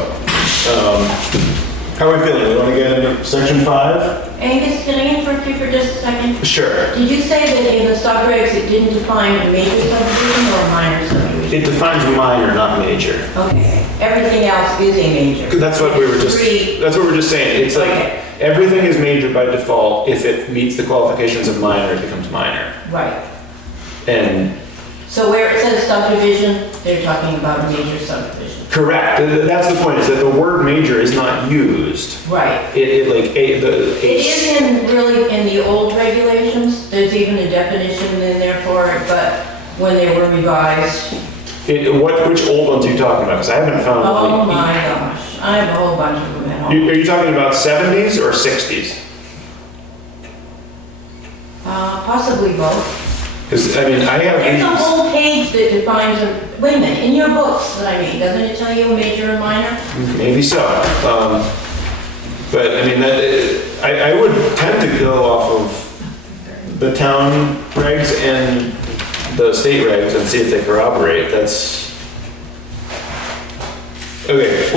how are we feeling? We want to get into section 5? Angus, can I interrupt you for just a second? Sure. Did you say that in the subregs it didn't define a major subdivision or a minor subdivision? It defines minor, not major. Okay, everything else is a major. That's what we were just saying. It's like Okay. everything is major by default. If it meets the qualifications of minor, it becomes minor. Right. And So where it says subdivision, they're talking about a major subdivision. correct. That's the point, is that the word major is not used. Right. It like It is in the old regulations, there's even a definition in there for it, but when they were revised, which old ones are you talking about? Because I haven't found oh one. my gosh, I have a whole bunch of them at home. Are you talking about 70s or 60s? Possibly both. Because I mean, I have There's a these. whole page that defines wait a minute, in your books, doesn't it tell you a major and minor? Maybe so. But I mean, I would tend to go off of the town regs and the state regs and see if they corroborate. That's okay.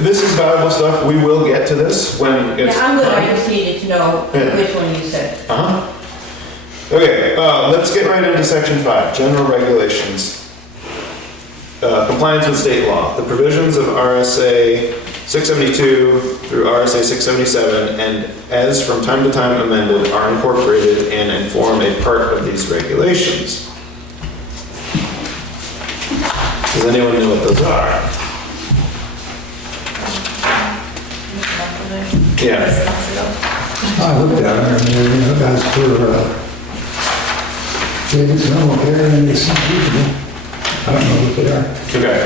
This is valuable stuff. We will get to this when it's. Yeah, I'm good, I time. just needed to know which one you said. Uh-huh. Okay, let's get right into section 5, general regulations. Compliance with state law. The provisions of RSA 672 through RSA 677, and as from time to time amended, are incorporated and inform a part of these regulations. Does anyone know what those are? Yeah. I looked at them, and you know, guys for, it's no area in the subdivision. I don't know what they are. Okay.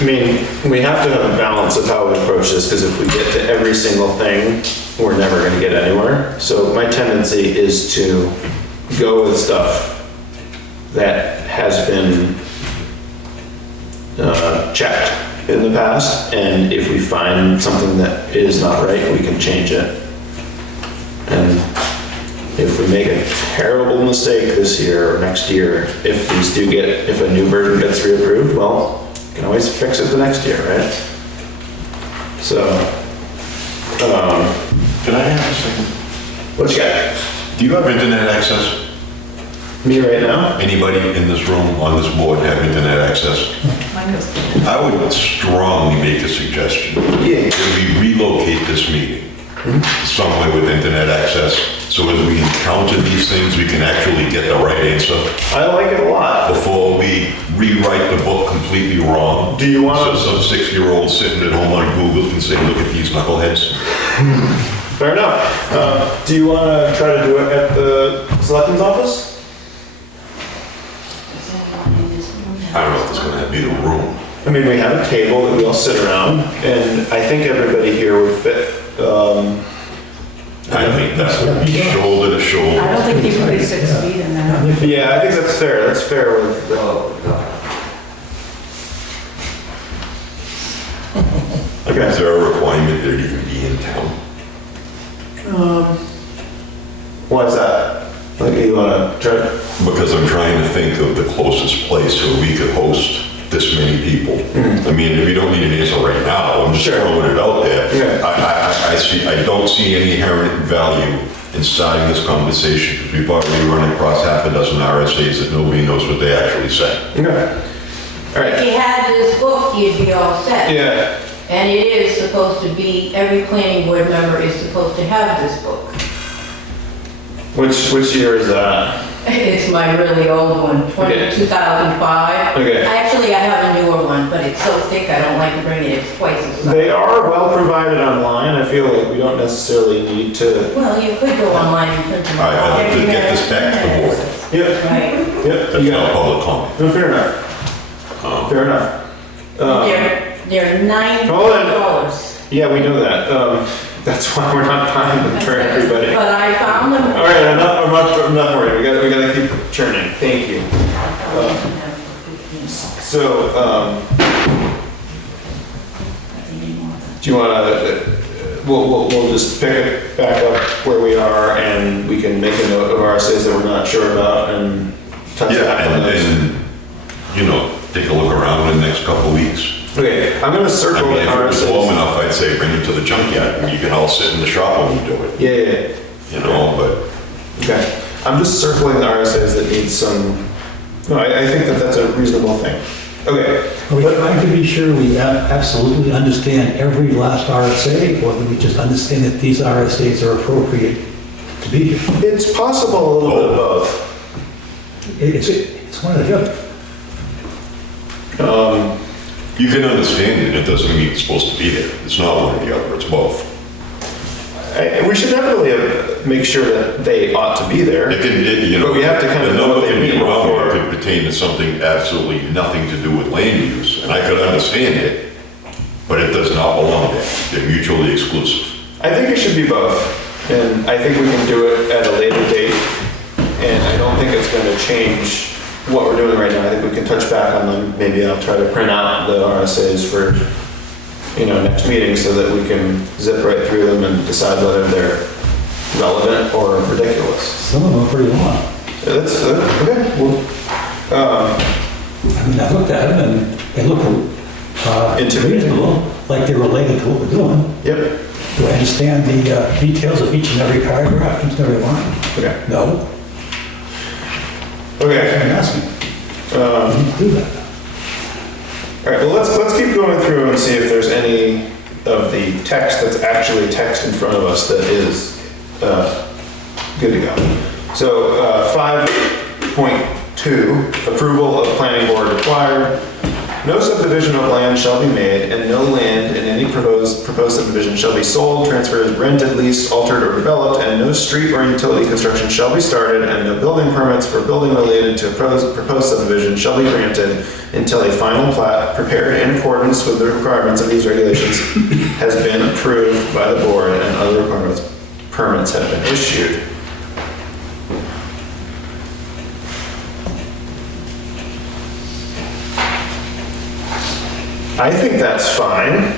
I mean, we have to have a balance of how we approach this, because if we get to every single thing, we're never going to get anywhere. So my tendency is to go with stuff that has been checked in the past, and if we find something that is not right, we can change it. And if we make a terrible mistake this year or next year, if a new version gets reapproved, well, you can always fix it the next year, right? So, Can I have a second? what you got? Do you have internet access? Me right now? Anybody in this room, on this board, have internet access? Mine goes. I would strongly make a suggestion. Yeah. That we relocate this meeting somewhere with internet access, so as we encounter these things, we can actually get the right answer I like it a lot. before we rewrite the book completely wrong. Do you want So to? some 6-year-old sitting at home on Google can say, look at these knuckleheads. Fair enough. Do you want to try to do it at the selectman's office? I don't know if it's gonna be the room. I mean, we have a table that we all sit around, and I think everybody here would fit. I think that would be shoulder to I shoulder. don't think you can be 6 feet in that. Yeah, I think that's fair. That's fair with. Okay. Is there a requirement that you can be in town? Why is that? Like, you want to try to? Because I'm trying to think of the closest place where we could host this many people. I mean, if you don't need an answer right now, I'm just Sure. throwing it out there. Yeah. I don't see any inherent value in starting this conversation, because we've already run across half a dozen RSAs that nobody knows what they actually say. Okay. All right. If you had this book, you'd be all set. Yeah. And it is supposed to be, every planning board member is supposed to have this book. Which year is that? It's my really old one, Okay. 2005. Okay. Actually, I have a newer one, but it's so thick I don't like to bring it, it's twice as size. They are well provided online. I feel like we don't necessarily need to. Well, you could go online and print them All right, out. I'd like to get this back to the board. Yep, Right. yep. That's You not got it. public comment. No, fair enough. Fair enough. They're Hold on. $9. Yeah, we know that. That's why we're not buying them for everybody. But I found them. All right, enough worry. We gotta keep churning. Thank you. Do you wanna, we'll just pick it back up where we are and we can make a note of RSAs that we're not sure about and touch Yeah, back on those. and, take a look around in the next couple of weeks. Okay, I'm gonna I circle mean, the if it was warm RSAs. enough, I'd say bring it to the junkyard, and you can all sit in the shop when we do it, Yeah, but okay. I'm just circling the RSAs that need some, no, I think that that's a reasonable thing. Okay. Are we trying to be sure we absolutely understand every last RSA, or do we just understand that these RSAs are appropriate to be here? It's possible a little bit of both. It's one or the other. you can understand it, it doesn't mean it's supposed to be there. It's not one or the other, it's both. We should definitely make sure that they ought to be there. It can, But we have to kind of the know number what they can be mean wrong, before- it could pertain to something absolutely nothing to do with land use, and I could understand it, but it does not belong there. They're mutually exclusive. I think it should be both, and I think we can do it at a later date, and I don't think it's gonna change what we're doing right now. I think we can touch back on them. Maybe I'll try to print out the RSAs for, next meeting so that we can zip right through them and decide whether they're relevant or ridiculous. Some of them are pretty long. That's, okay, well, I mean, I looked at them and they look Intimidating. reasonable, like they're related to what we're doing. yep, Do I understand the details of each and every paragraph, each and every line? okay, No. okay. I'm asking. You need to do that. All right, well, let's keep going through and see if there's any of the text that's actually text in front of us that is good to go. So 5.2, approval of planning board required. No subdivision of land shall be made, and no land in any proposed subdivision shall be sold, transferred, rented, leased, altered, or developed, and no street or utility construction shall be started, and no building permits for building related to a proposed subdivision shall be granted until a final plat prepared in accordance with the requirements of these regulations has been approved by the board and other permits have been issued. I think that's fine.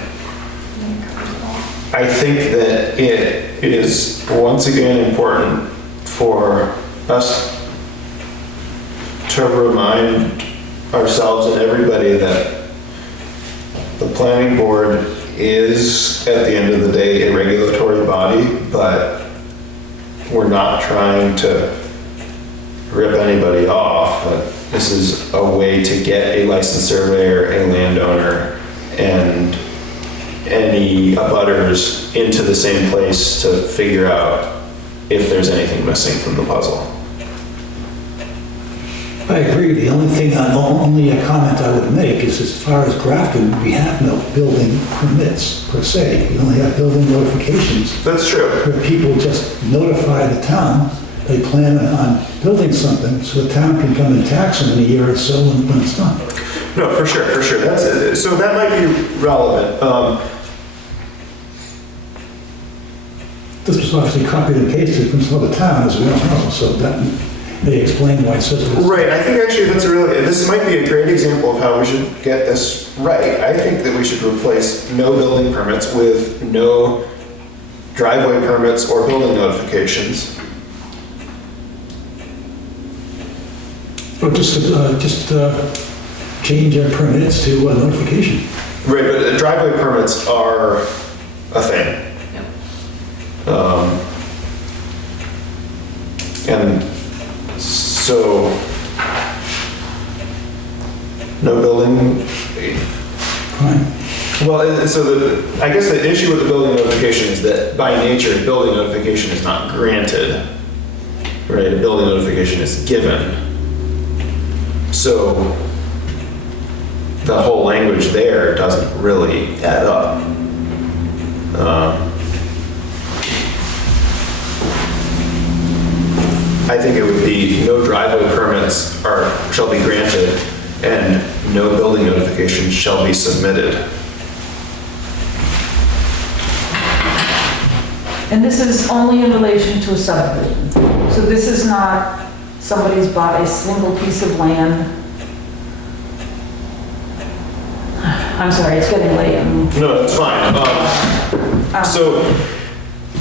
I think that it is once again important for us to remind ourselves and everybody that the planning board is, at the end of the day, a regulatory body, but we're not trying to rip anybody off. But this is a way to get a licensed surveyor, a landowner, and any abutters into the same place to figure out if there's anything missing from the puzzle. I agree. The only comment I would make is as far as Grafton, we have no building permits per se. We only have building notifications That's true. where people just notify the town they plan on building something so the town can come and tax them in a year or so when it's done. No, for sure, for sure. That's, so that might be relevant. This was obviously copied and pasted from some other town, as we all know, so that may explain why it says it is. Right, I think actually that's this might be a great example of how we should get this right. I think that we should replace no building permits with no driveway permits or building notifications. Or just change our permits to notification. Right, but driveway permits are a thing. And so, no building, Fine. Well, I guess the issue with the building notification is that by nature, building notification is not granted, right? A building notification is given. So the whole language there doesn't really add up. I think it would be no driveway permits shall be granted and no building notification shall be submitted. And this is only in relation to a subdivision. So this is not somebody's bought a single piece of land. I'm sorry, it's getting late. No, that's fine.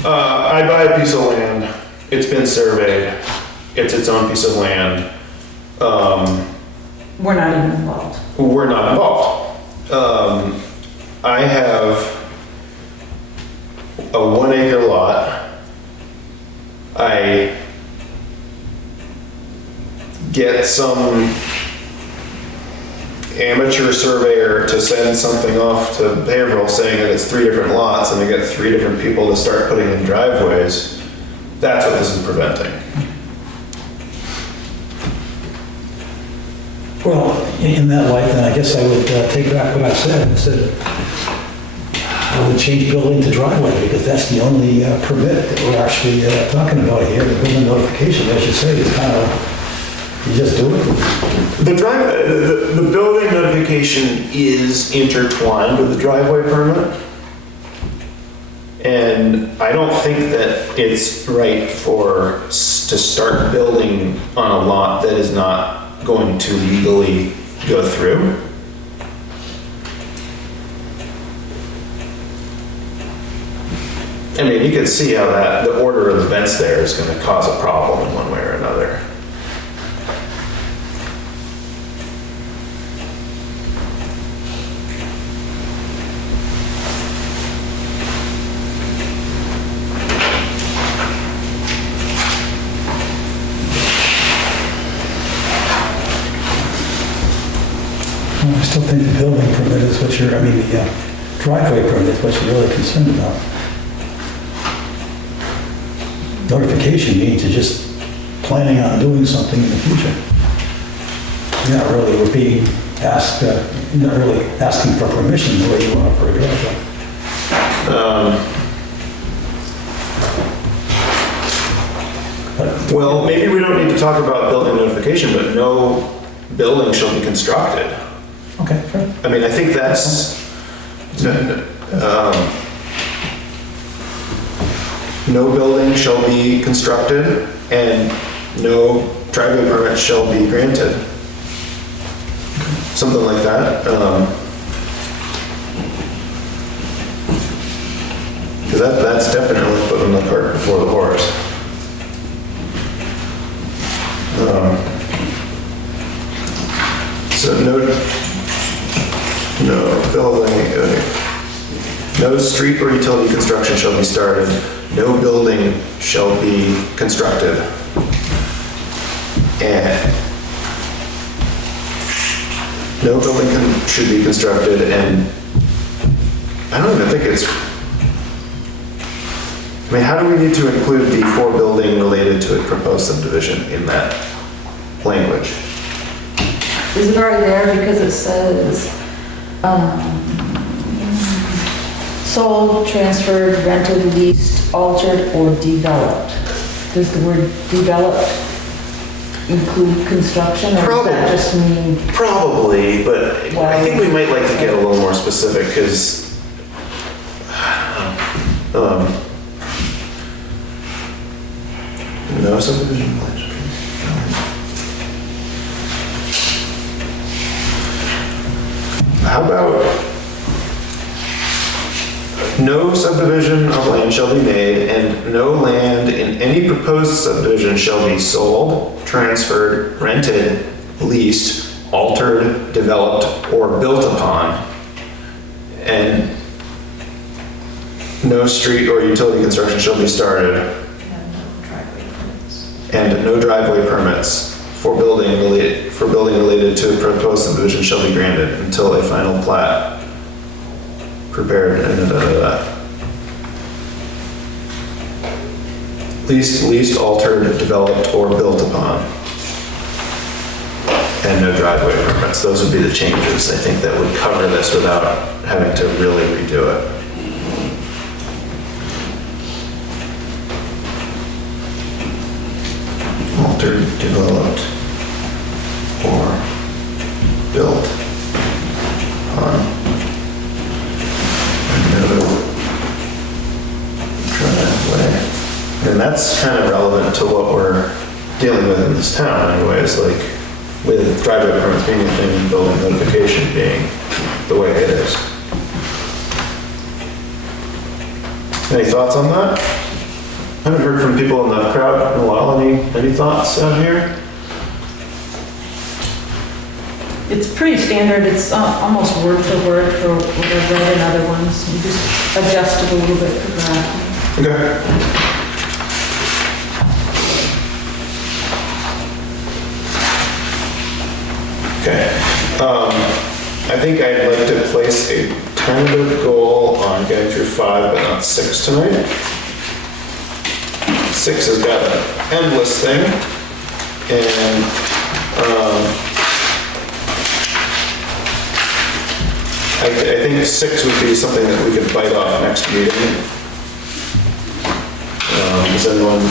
I buy a piece of land, it's been surveyed, it's its own piece of land. We're not even involved. We're not involved. I have a 1 acre lot. I get some amateur surveyor to send something off to Haverhill saying that it's 3 different lots and I get 3 different people to start putting in driveways. That's what this is preventing. Well, in that light, then I guess I would take back what I said and said I would change building to driveway because that's the only permit that we're actually talking about here. The building notification, as you say, is kind of, you just do it. The building notification is intertwined with the driveway permit. And I don't think that it's right to start building on a lot that is not going to legally go through. I mean, you can see how the order of events there is going to cause a problem in one way or another. I still think the building permit is what the driveway permit is what you're really concerned about. Notification means you're just planning on doing something in the future. You're not really being asked, you're not really asking for permission the way you are for a driveway. Well, maybe we don't need to talk about building notification, but no building shall be constructed. Okay, fair. I mean, I think that's, no building shall be constructed and no driveway permit shall be granted. Something like that. Because that's definitely putting the cart before the horse. So no building, no street or utility construction shall be started. No building shall be constructed. And no building should be constructed, and I don't even think it's, I mean, how do we need to include the for building related to a proposed subdivision in that language? Is it already there because it says, sold, transferred, rented, leased, altered, or developed? Does the word developed include construction, or does that just mean? Probably, but I think we might like to get a little more specific, because no subdivision plans. How about no subdivision of land shall be made, and no land in any proposed subdivision shall be sold, transferred, rented, leased, altered, developed, or built upon, and no street or utility construction shall be started, and no driveway permits for building related to a proposed subdivision shall be granted until a final plat prepared and leased, altered, developed, or built upon. And no driveway permits. Those would be the changes, I think, that would cover this without having to really redo it. Altered, developed, or built on. Driveway. And that's kind of relevant to what we're dealing with in this town anyways, like with driveway permits being a thing and building notification being the way it is. Any thoughts on that? I haven't heard from people in the crowd in a while. Any thoughts out here? It's pretty standard, it's almost word for word for what I've read in other ones. You just adjust it a little bit for that. Okay. Okay. I think I'd like to place a tentative goal on getting through 5, but not 6 tonight. 6 has got an endless thing, and I think 6 would be something that we could bite off next meeting. Does anyone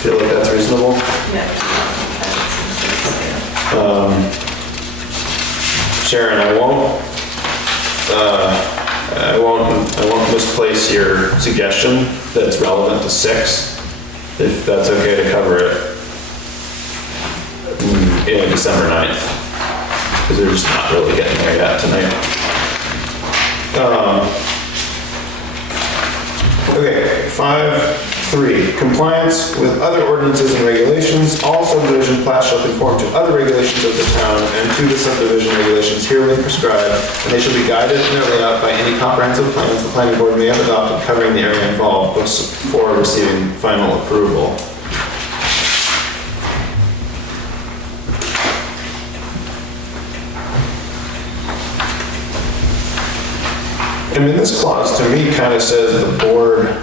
feel like that's reasonable? Sharon, I won't misplace your suggestion that's relevant to 6, if that's okay to cover it in December 9th, because we're just not really getting there yet tonight. Okay, 5.3, compliance with other ordinances and regulations. All subdivision plats shall conform to other regulations of the town and to the subdivision regulations herewith prescribed, and they shall be guided in their layout by any comprehensive plans the planning board may have adopted covering the area involved before receiving final approval. I mean, this clause to me kind of says the board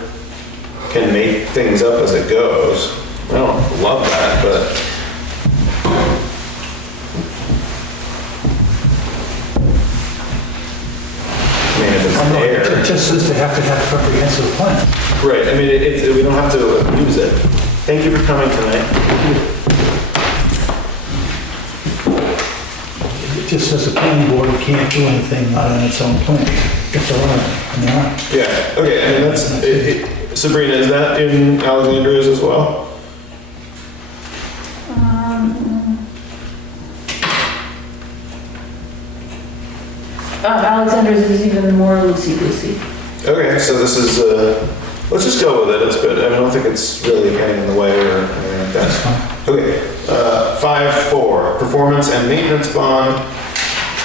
can make things up as it goes. I don't love that, but I mean, if it's there. It just says they have to have a comprehensive plan. Right, I mean, we don't have to abuse it. Thank you for coming tonight. It just says the planning board can't do anything not on its own plan. If there are, and there are. Yeah, okay, and that's, Sabrina, is that in Alexandria's as well? Alexander's is even more loosey-goosey. Okay, so this is, let's just go with it, it's good. I don't think it's really getting in the way or anything like that. Okay, 5.4, performance and maintenance bond.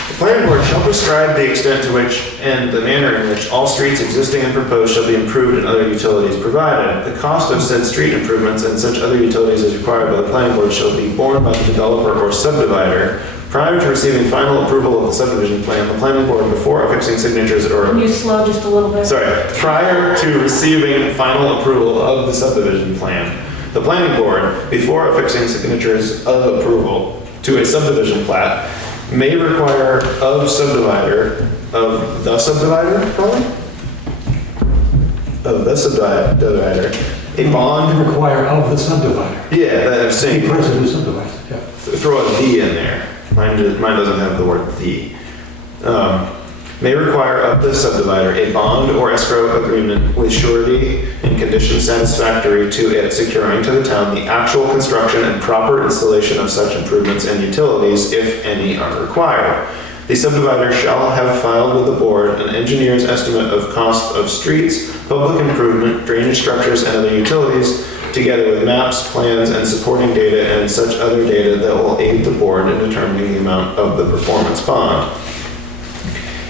The planning board shall prescribe the extent to which and the manner in which all streets existing and proposed shall be improved and other utilities provided. The cost of said street improvements and such other utilities as required by the planning board shall be borne by the developer or subdivider. Prior to receiving final approval of the subdivision plan, the planning board, before affixing signatures or... Can you slow just a little bit? Sorry. Prior to receiving final approval of the subdivision plan, the planning board, before affixing signatures of approval to a subdivision plat, may require of the subdivider, a bond. Require of the subdivider. Yeah, that I'm saying. The person who subdivides it, yeah. Throw a "the" in there. Mine doesn't have the word "the." May require of the subdivider a bond or escrow agreement with surety and conditions satisfactory to it securing to the town the actual construction and proper installation of such improvements and utilities, if any are required. The subdivider shall have filed with the board an engineer's estimate of cost of streets, public improvement, drainage structures, and other utilities, together with maps, plans, and supporting data and such other data that will aid the board in determining the amount of the performance bond.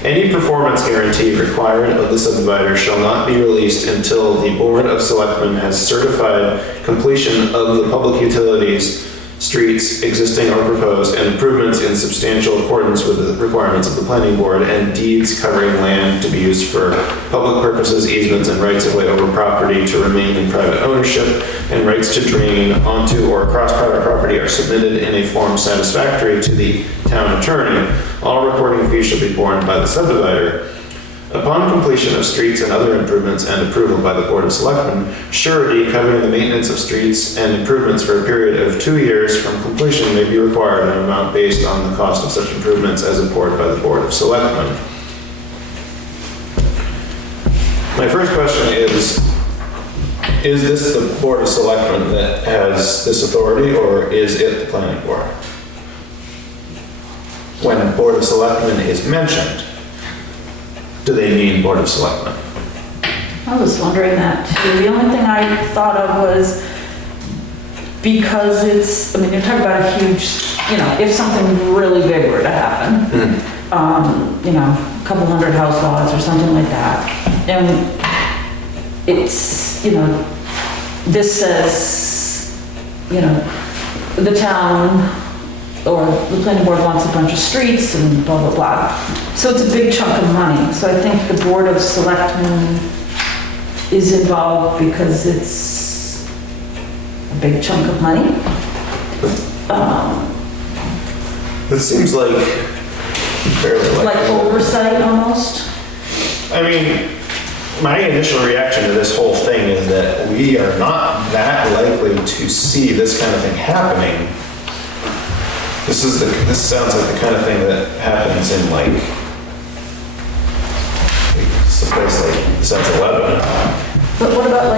Any performance guarantee required of the subdivider shall not be released until the Board of Selectmen has certified completion of the public utilities streets, existing or proposed, and improvements in substantial accordance with the requirements of the planning board, and deeds covering land to be used for public purposes, easements, and rights of way over property to remain in private ownership, and rights to drain onto or across private property are submitted in a form satisfactory to the town attorney. All recording fees shall be borne by the subdivider. Upon completion of streets and other improvements and approval by the Board of Selectmen, surety covering the maintenance of streets and improvements for a period of 2 years from completion may be required in an amount based on the cost of such improvements as reported by the Board of Selectmen. My first question is this the Board of Selectmen that has this authority, or is it the planning board? When Board of Selectmen is mentioned, do they mean Board of Selectmen? I was wondering that too. The only thing I thought of was because it's, I mean, you're talking about a huge, if something really big were to happen, a couple hundred house lots or something like that. And it's, this says, the town or the planning board wants a bunch of streets and blah, blah, blah. So it's a big chunk of money. So I think the Board of Selectmen is involved because it's a big chunk of money. It seems like fairly Like oversight almost. I mean, my initial reaction to this whole thing is that we are not that likely to see this kind of thing happening. This sounds like the kind of thing that happens in someplace like South 11. But what about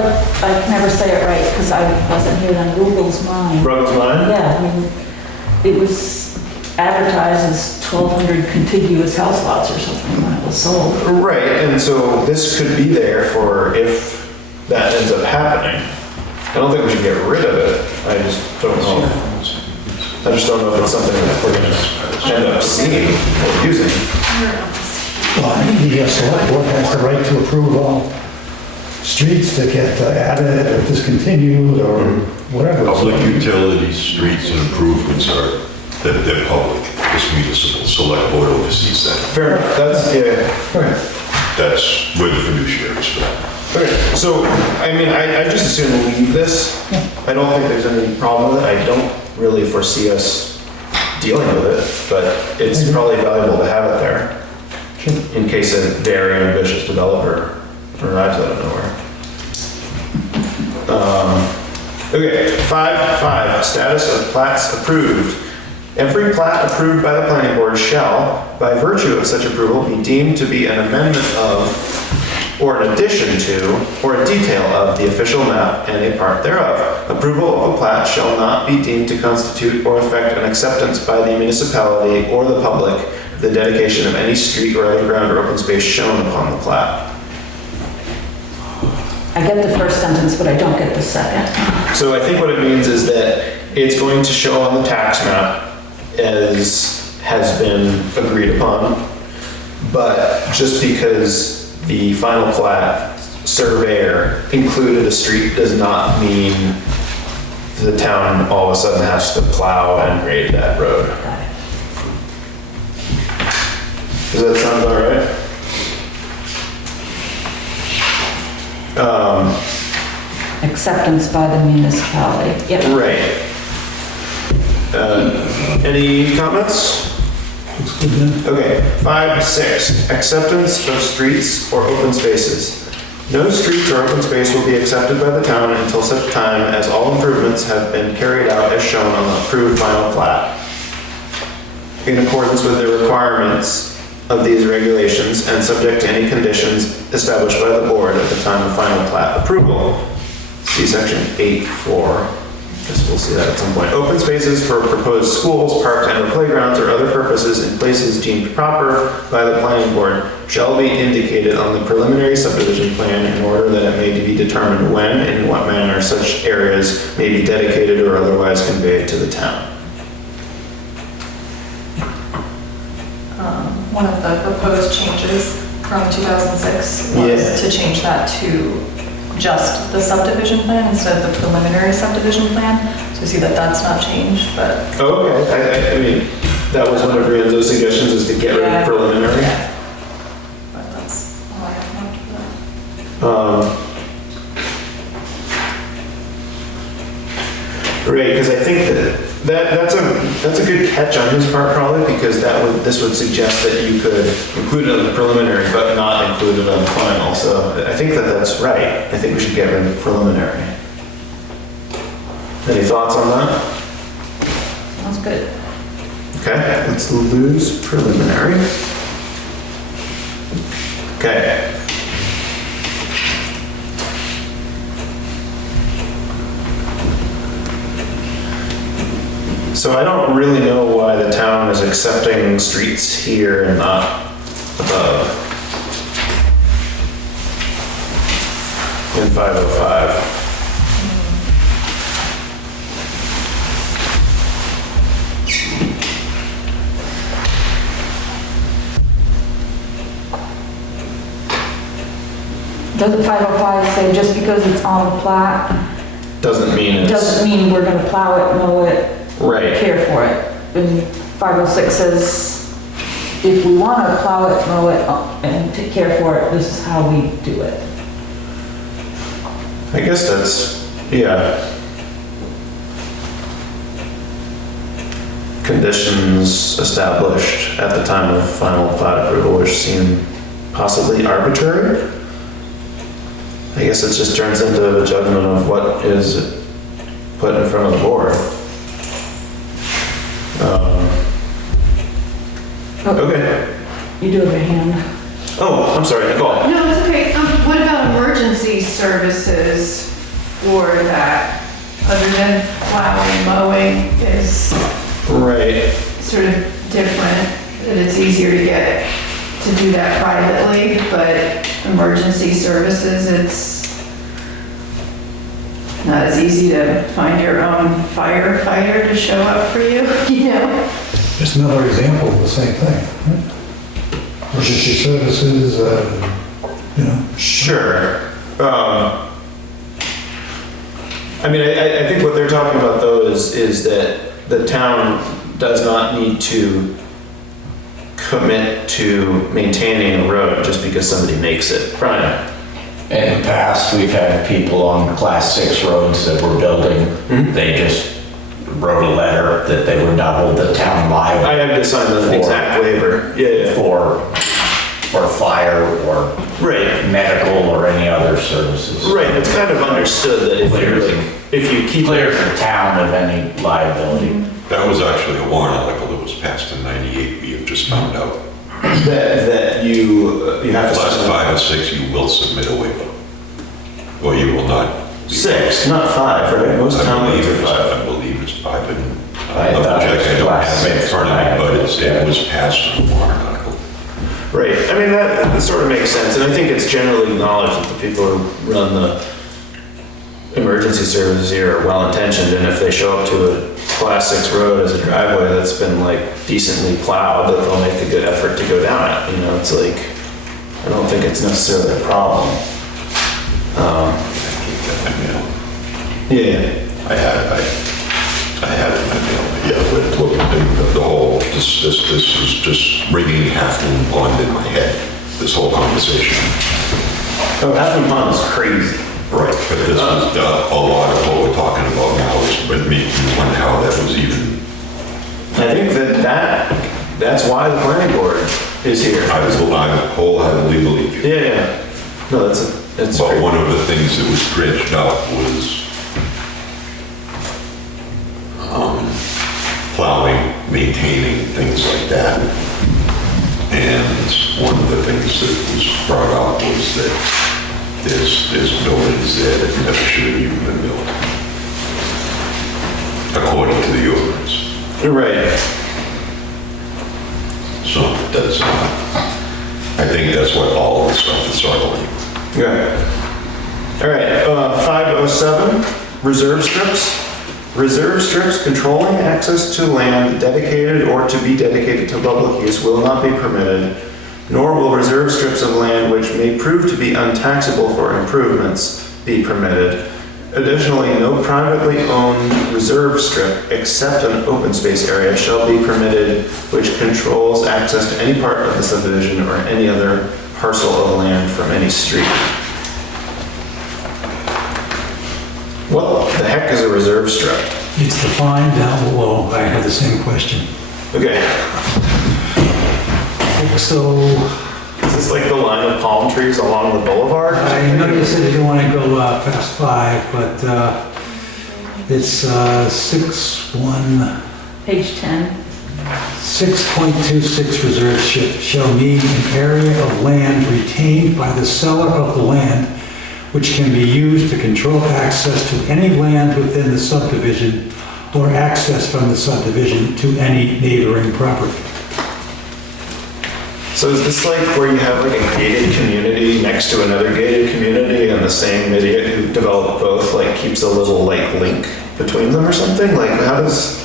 I can never say it right because I wasn't here on Google's Mine. Ruggles Mine? Yeah, I mean, it was advertised as 1,200 contiguous house lots or something when it was sold. Right, and so this could be there for if that ends up happening. I don't think we should get rid of it. I just don't know. I just don't know if it's something that we're gonna end up seeing or using. Well, I think the select board has the right to approve all streets that get added or discontinued or whatever. Public utilities, streets, and improvements they're public. This municipal select board oversees that. Fair enough, Right. That's where the fiduciary is for that. Okay, so, I mean, I just assume leave this. I don't think there's any problem with it. I don't really foresee us dealing with it, but it's probably valuable to have it there in case a very ambitious developer arrives out of nowhere. Okay, 5.5, status of plats approved. Every plat approved by the planning board shall, by virtue of such approval, be deemed to be an amendment of, or an addition to, or a detail of the official map and a part thereof. Approval of a plat shall not be deemed to constitute or affect an acceptance by the municipality or the public of the dedication of any street or other ground or open space shown upon the plat. I get the first sentence, but I don't get the second. So I think what it means is that it's going to show on the tax map as has been agreed upon, but just because the final plat surveyor included a street does not mean the town all of a sudden has to plow and grade that road. Does that sound about right? Acceptance by the municipality. Yep. Right. Any comments? Looks good then. Okay, 5.6, acceptance of streets or open spaces. No streets or open space will be accepted by the town until such time as all improvements have been carried out as shown on the approved final plat. In accordance with the requirements of these regulations and subject to any conditions established by the board at the time of final plat approval. See section 8.4. Guess we'll see that at some point. Open spaces for proposed schools, parks, and or playgrounds or other purposes in places deemed proper by the planning board shall be indicated on the preliminary subdivision plan in order that it may be determined when and in what manner such areas may be dedicated or otherwise conveyed to the town. One of the proposed changes from 2006 was to change that to just the subdivision plan instead of the preliminary subdivision plan. So I see that that's not changed, but. Oh, okay, I mean, that was one of Rienzo's suggestions, is to get rid of preliminary. Yeah. But that's all I have after that. Right, because I think that's a good catch on his part probably, because this would suggest that you could include it on the preliminary but not include it on the final. So I think that's right. I think we should get rid of preliminary. Any thoughts on that? Sounds good. Okay, let's lose preliminary. Okay. So I don't really know why the town is accepting streets here and not above in 505. Doesn't 505 say just because it's on the plat, Doesn't mean doesn't mean we're gonna plow it, mow it, right. care for it? And 506 says if we wanna plow it, mow it, and take care for it, this is how we do it. I guess that's, yeah. Conditions established at the time of final plat approval, which seem possibly arbitrary. I guess it just turns into a judgment of what is put in front of the board. Okay. You do have a hand. Oh, I'm sorry, Nicole. No, it's okay. What about emergency services for that? Other than plowing, mowing is Right. sort of different, that it's easier to get to do that privately, but emergency services, it's not as easy to find your own firefighter to show up for you, you know? Just another example of the same thing. right? Emergency services, you know. Sure. I mean, I think what they're talking about though is that the town does not need to commit to maintaining a road just because somebody makes it. Brian? In the past, we've had people on class 6 roads that we're building, they just wrote a letter that they would not hold the town liable. I have to sign the exact waiver. Yeah. For fire or Right. medical or any other services. Right, it's kind of understood that if you keep Clears the town of any liability. That was actually a warrant article that was passed in '98, we have just found out. that you have to Last sign 5 or 6, you will submit a waiver. Or you will not. 6, not 5, right? Most I town believe roads are 5. I believe it's 5, and I I'll thought check, it I was don't class have it in 6, front of me, but it was passed as a warrant article. Right, I mean, that sort of makes sense, and I think it's generally acknowledged that the people who run the emergency services here are well-intentioned, and if they show up to a class 6 road as a driveway that's been like decently plowed, that they'll make a good effort to go down it, you know, it's like, I don't think it's necessarily a problem. Yeah. I had it in my mail, yeah, but the whole, this is just ringing Half Moon Pond in my head, this whole conversation. Oh, Half Pond is crazy. Right, but this is, a lot of what we're talking about now is, but me, wonder how that was even, I think that's why the planning board is here. I wholeheartedly believe you. Yeah. No, that's But great. one of the things that was dredged up was plowing, maintaining, things like that. And one of the things that was brought up was that there's buildings there that never should have even been built, according to the ordinance. Right. So that's, I think that's what all of the stuff is circling. Okay. All right, 507, reserve strips. Reserve strips controlling access to land dedicated or to be dedicated to public use will not be permitted, nor will reserve strips of land which may prove to be untaxable for improvements be permitted. Additionally, no privately owned reserve strip except an open space area shall be permitted which controls access to any part of the subdivision or any other parcel of land from any street. What the heck is a reserve strip? It's defined down below. I had the same question. Okay, So, is this like the line of palm trees along the boulevard? I know you said you didn't want to go past 5, but it's 6.1. Page 10. 6.26 reserve strip shall mean an area of land retained by the seller of the land which can be used to control access to any land within the subdivision or access from the subdivision to any neighboring property. So is this like where you have like a gated community next to another gated community and the same idiot who developed both like keeps a little like link between them or something? Like how does...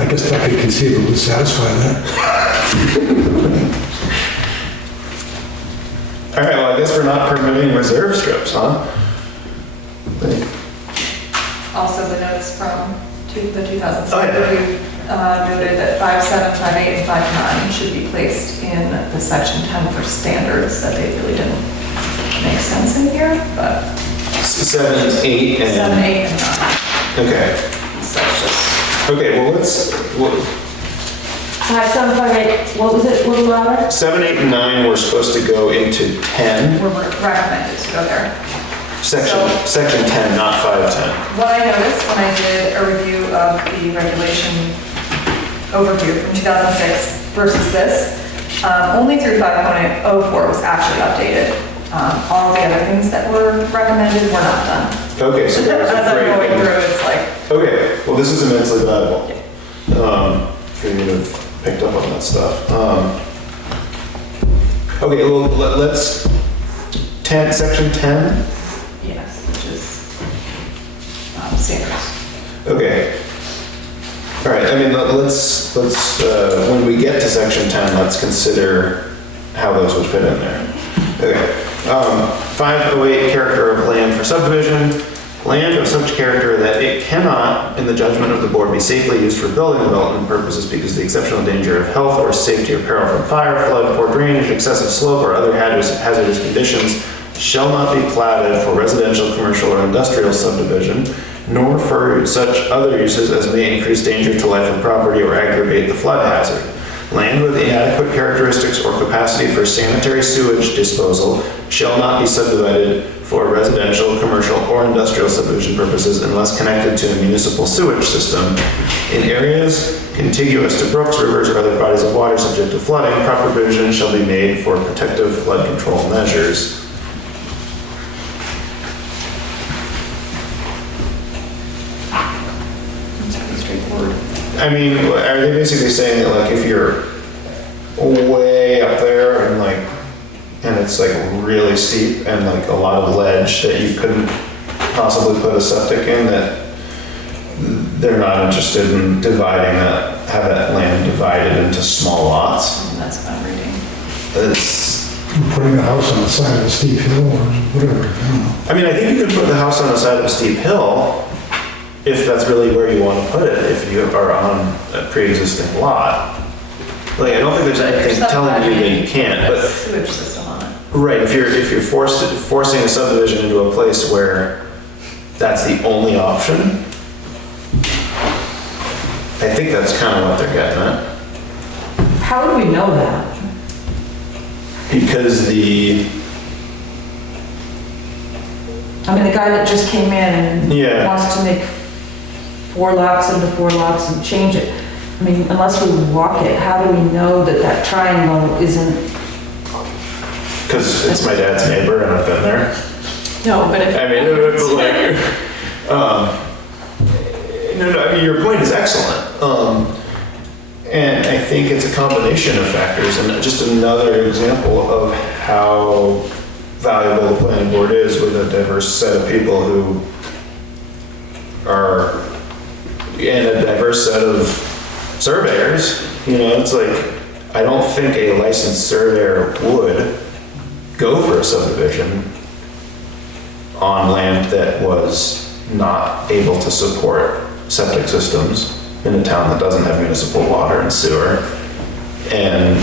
I guess that could conceivably satisfy that. All right, well, I guess we're not permitting reserve strips, huh? Like, Also, the notes from the 2006 Oh, yeah. review noted that 5.7, 5.8, and 5.9 should be placed in the section 10 for standards, that they really didn't make sense in here, but 7, 8, and... 7, 8, and 9. Okay. So it's just, Okay, well, 5, 7, 5, 8, what was it, a little louder? 7, 8, and 9 were supposed to go into 10. we're recommended to go there. Section 10, not 510. What I noticed when I did a review of the regulation overview from 2006 versus this, only through 5.04 was actually updated. All the other things that were recommended were not done. Okay, so there's As a I'm break. going through, it's like, Okay, well, this is immensely valuable. For you to have picked up on that stuff. Okay, well, let's, section 10? yes, which is standards. Okay. All right, I mean, let's, when we get to section 10, let's consider how those would fit in there. Okay. 508, character of land for subdivision. Land of such character that it cannot, in the judgment of the board, be safely used for building development purposes because of the exceptional danger of health or safety or peril from fire, flood, poor drainage, excessive slope, or other hazardous conditions shall not be platted for residential, commercial, or industrial subdivision, nor for such other uses as may increase danger to life and property or aggravate the flood hazard. Land with inadequate characteristics or capacity for sanitary sewage disposal shall not be subdivided for residential, commercial, or industrial subdivision purposes unless connected to a municipal sewage system. In areas contiguous to brooks, rivers, or other bodies of water subject to flooding, proper provision shall be made for protective flood control measures. It's pretty straightforward. I mean, are they basically saying that like if you're way up there and like, and it's like really steep and like a lot of ledge that you couldn't possibly put a septic in, that they're not interested in dividing that, have that land divided into small lots? And that's what I'm reading. It's, Putting a house on the side of a steep hill or whatever, I don't know. I mean, I think you could put the house on the side of a steep hill if that's really where you want to put it, if you are on a pre-existing lot. Like, I don't think there's anything telling you that you can't, but, Sewage system on it. right, if you're forcing a subdivision into a place where that's the only option, I think that's kind of what they're getting at. How would we know that? Because I mean, the guy that just came in and Yeah. wants to make 4 lots into 4 lots and change it. I mean, unless we walk it, how do we know that that triangle isn't? because it's my dad's neighbor and I've been there. No, but if. I mean, it's like, no, I mean, your point is excellent. And I think it's a combination of factors and just another example of how valuable the planning board is with a diverse set of people who are, and a diverse set of surveyors. You know, it's like, I don't think a licensed surveyor would go for a subdivision on land that was not able to support septic systems in a town that doesn't have municipal water and sewer. And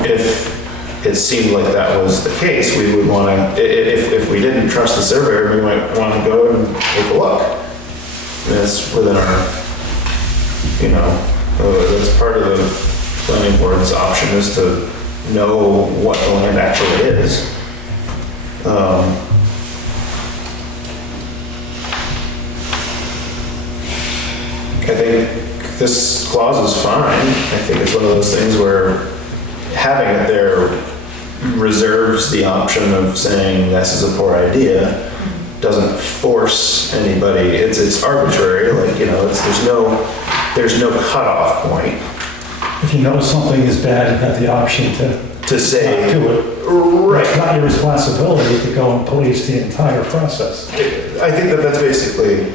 if it seemed like that was the case, we would want to, if we didn't trust the surveyor, we might want to go and take a look. And that's within our, that's part of the planning board's option, is to know what the land actually is. I think this clause is fine. I think it's one of those things where having it there reserves the option of saying this is a poor idea, doesn't force anybody. It's arbitrary, there's no cutoff point. If you know something is bad, you have the option to say, not do it. right. It's not your responsibility to go and police the entire process. I think that's basically,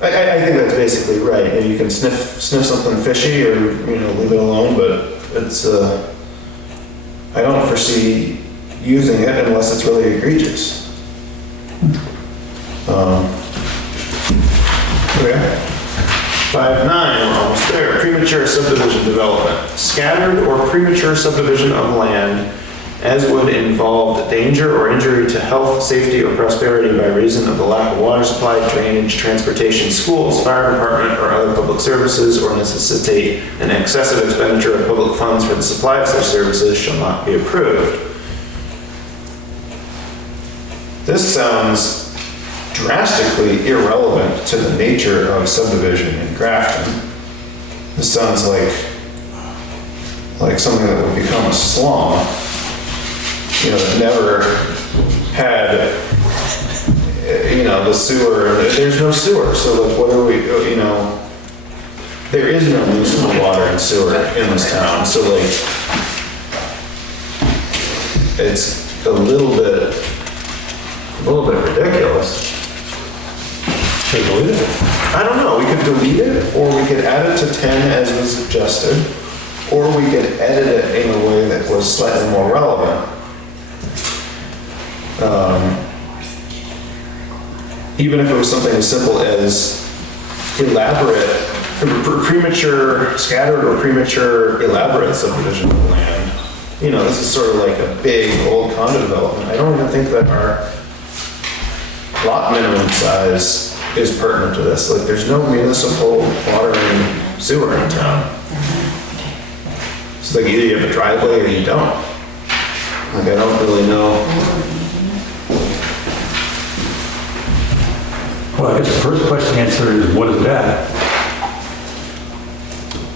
I think that's basically right. And you can sniff something fishy or, leave it alone, but it's, I don't foresee using it unless it's really egregious. Okay. 5.9, we're almost there. Premature subdivision development. Scattered or premature subdivision of land as would involve danger or injury to health, safety, or prosperity by reason of the lack of water supply, drainage, transportation, schools, fire department, or other public services, or necessitate an excessive expenditure of public funds for the supply of such services shall not be approved. This sounds drastically irrelevant to the nature of subdivision in Grafton. This sounds like something that would become a slum, that never had, the sewer. There's no sewer, so what are we, there is no municipal water and sewer in this town, so it's a little bit ridiculous. Delete it. I don't know, we could delete it, or we could add it to 10 as was suggested, or we could edit it in a way that was slightly more relevant. Even if it was something as simple as premature, scattered or premature elaborate subdivision of land. This is sort of like a big old condo development. I don't even think that our lot minimum size is pertinent to this. There's no municipal water and sewer in town. It's either you have a driveway or you don't. I don't really know. Well, I guess the first question answer is, what is that?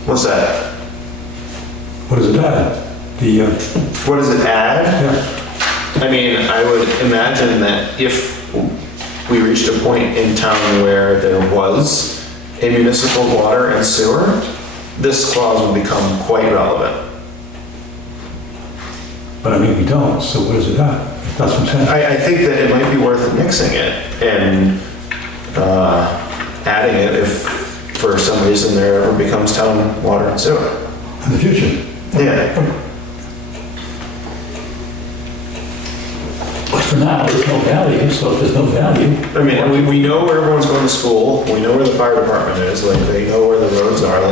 What's that? What does it add? What does it add? Yeah. I mean, I would imagine that if we reached a point in town where there was a municipal water and sewer, this clause would become quite relevant. But I mean, we don't, so what does it add? That's what I'm saying. I think that it might be worth mixing it and adding it if for some reason there ever becomes town water and sewer. In the future. Yeah. But for now, there's no value, so if there's no value. I mean, we know where everyone's going to school, we know where the fire department is, they know where the roads are,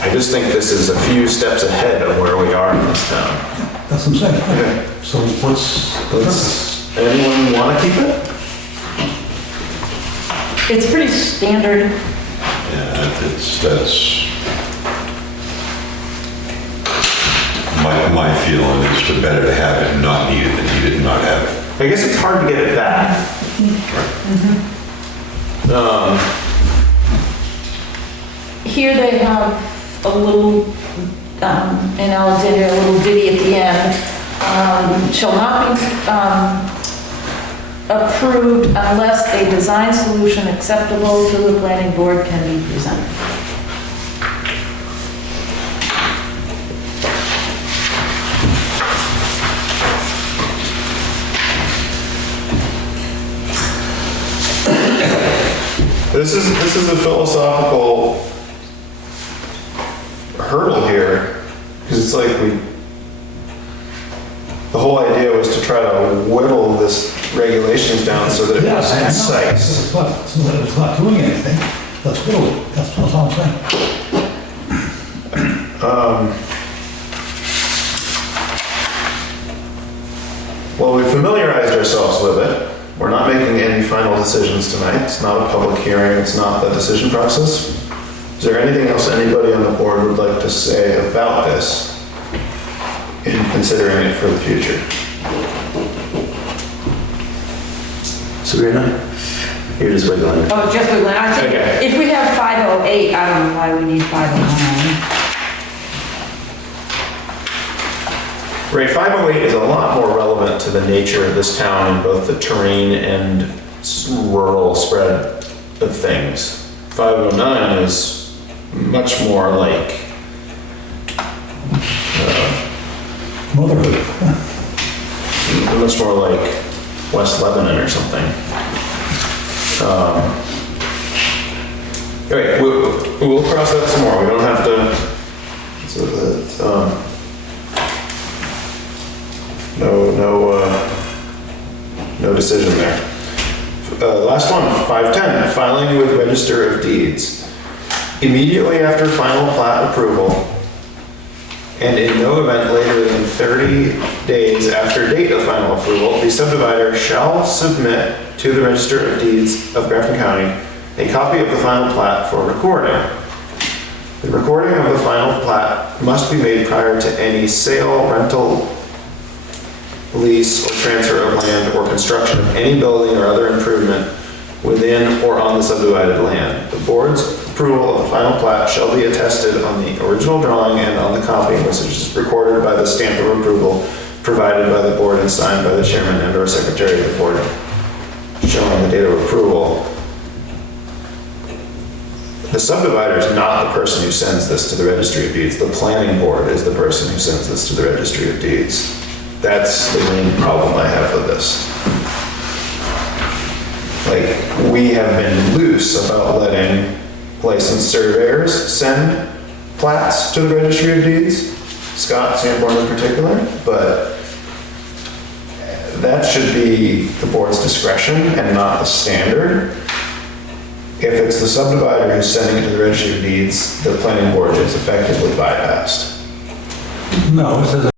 I just think this is a few steps ahead of where we are in this town. That's what I'm saying. Okay. So what's the purpose? Anyone want to keep it? It's pretty standard. Yeah, that's, my feeling is to better to have it not needed than needed not have it. I guess it's hard to get it back. Here they have a little, in Alexandria, a little ditty at the end. Shall not be approved unless a design solution acceptable to the planning board can be presented. This is a philosophical hurdle here, because it's like the whole idea was to try to whittle this regulations down so that it Yeah, was I know. concise. It's not doing anything. Let's do it. That's all I'm saying. Well, we familiarized ourselves with it. We're not making any final decisions tonight. It's not a public hearing, it's not the decision process. Is there anything else anybody on the board would like to say about this in considering it for the future? Sabrina? You're just wiggling. Oh, just wiggling. I think Okay. if we have 508, I don't know why we need 509. Right, 508 is a lot more relevant to the nature of this town in both the terrain and rural spread of things. 509 is much more like Motherhood. much more like West Lebanon or something. All right, we'll cross that some more. We don't have to. So that, no decision there. Last one, 510, filing with Register of Deeds. Immediately after final plat approval, and in no event later than 30 days after date of final approval, the subdivider shall submit to the Register of Deeds of Grafton County a copy of the final plat for recording. The recording of the final plat must be made prior to any sale, rental, lease, or transfer of land or construction of any building or other improvement within or on the subdivided land. The board's approval of the final plat shall be attested on the original drawing and on the copy, which is recorded by the stamp of approval provided by the board and signed by the chairman and/or secretary of the board, showing the date of approval. The subdivider is not the person who sends this to the registry of deeds. The planning board is the person who sends this to the registry of deeds. That's the main problem I have with this. Like, we have been loose about letting licensed surveyors send plats to the registry of deeds, Scott Sanborn in particular, but that should be the board's discretion and not the standard. If it's the subdivider who's sending it to the registry of deeds, the planning board is effectively bypassed. No, it says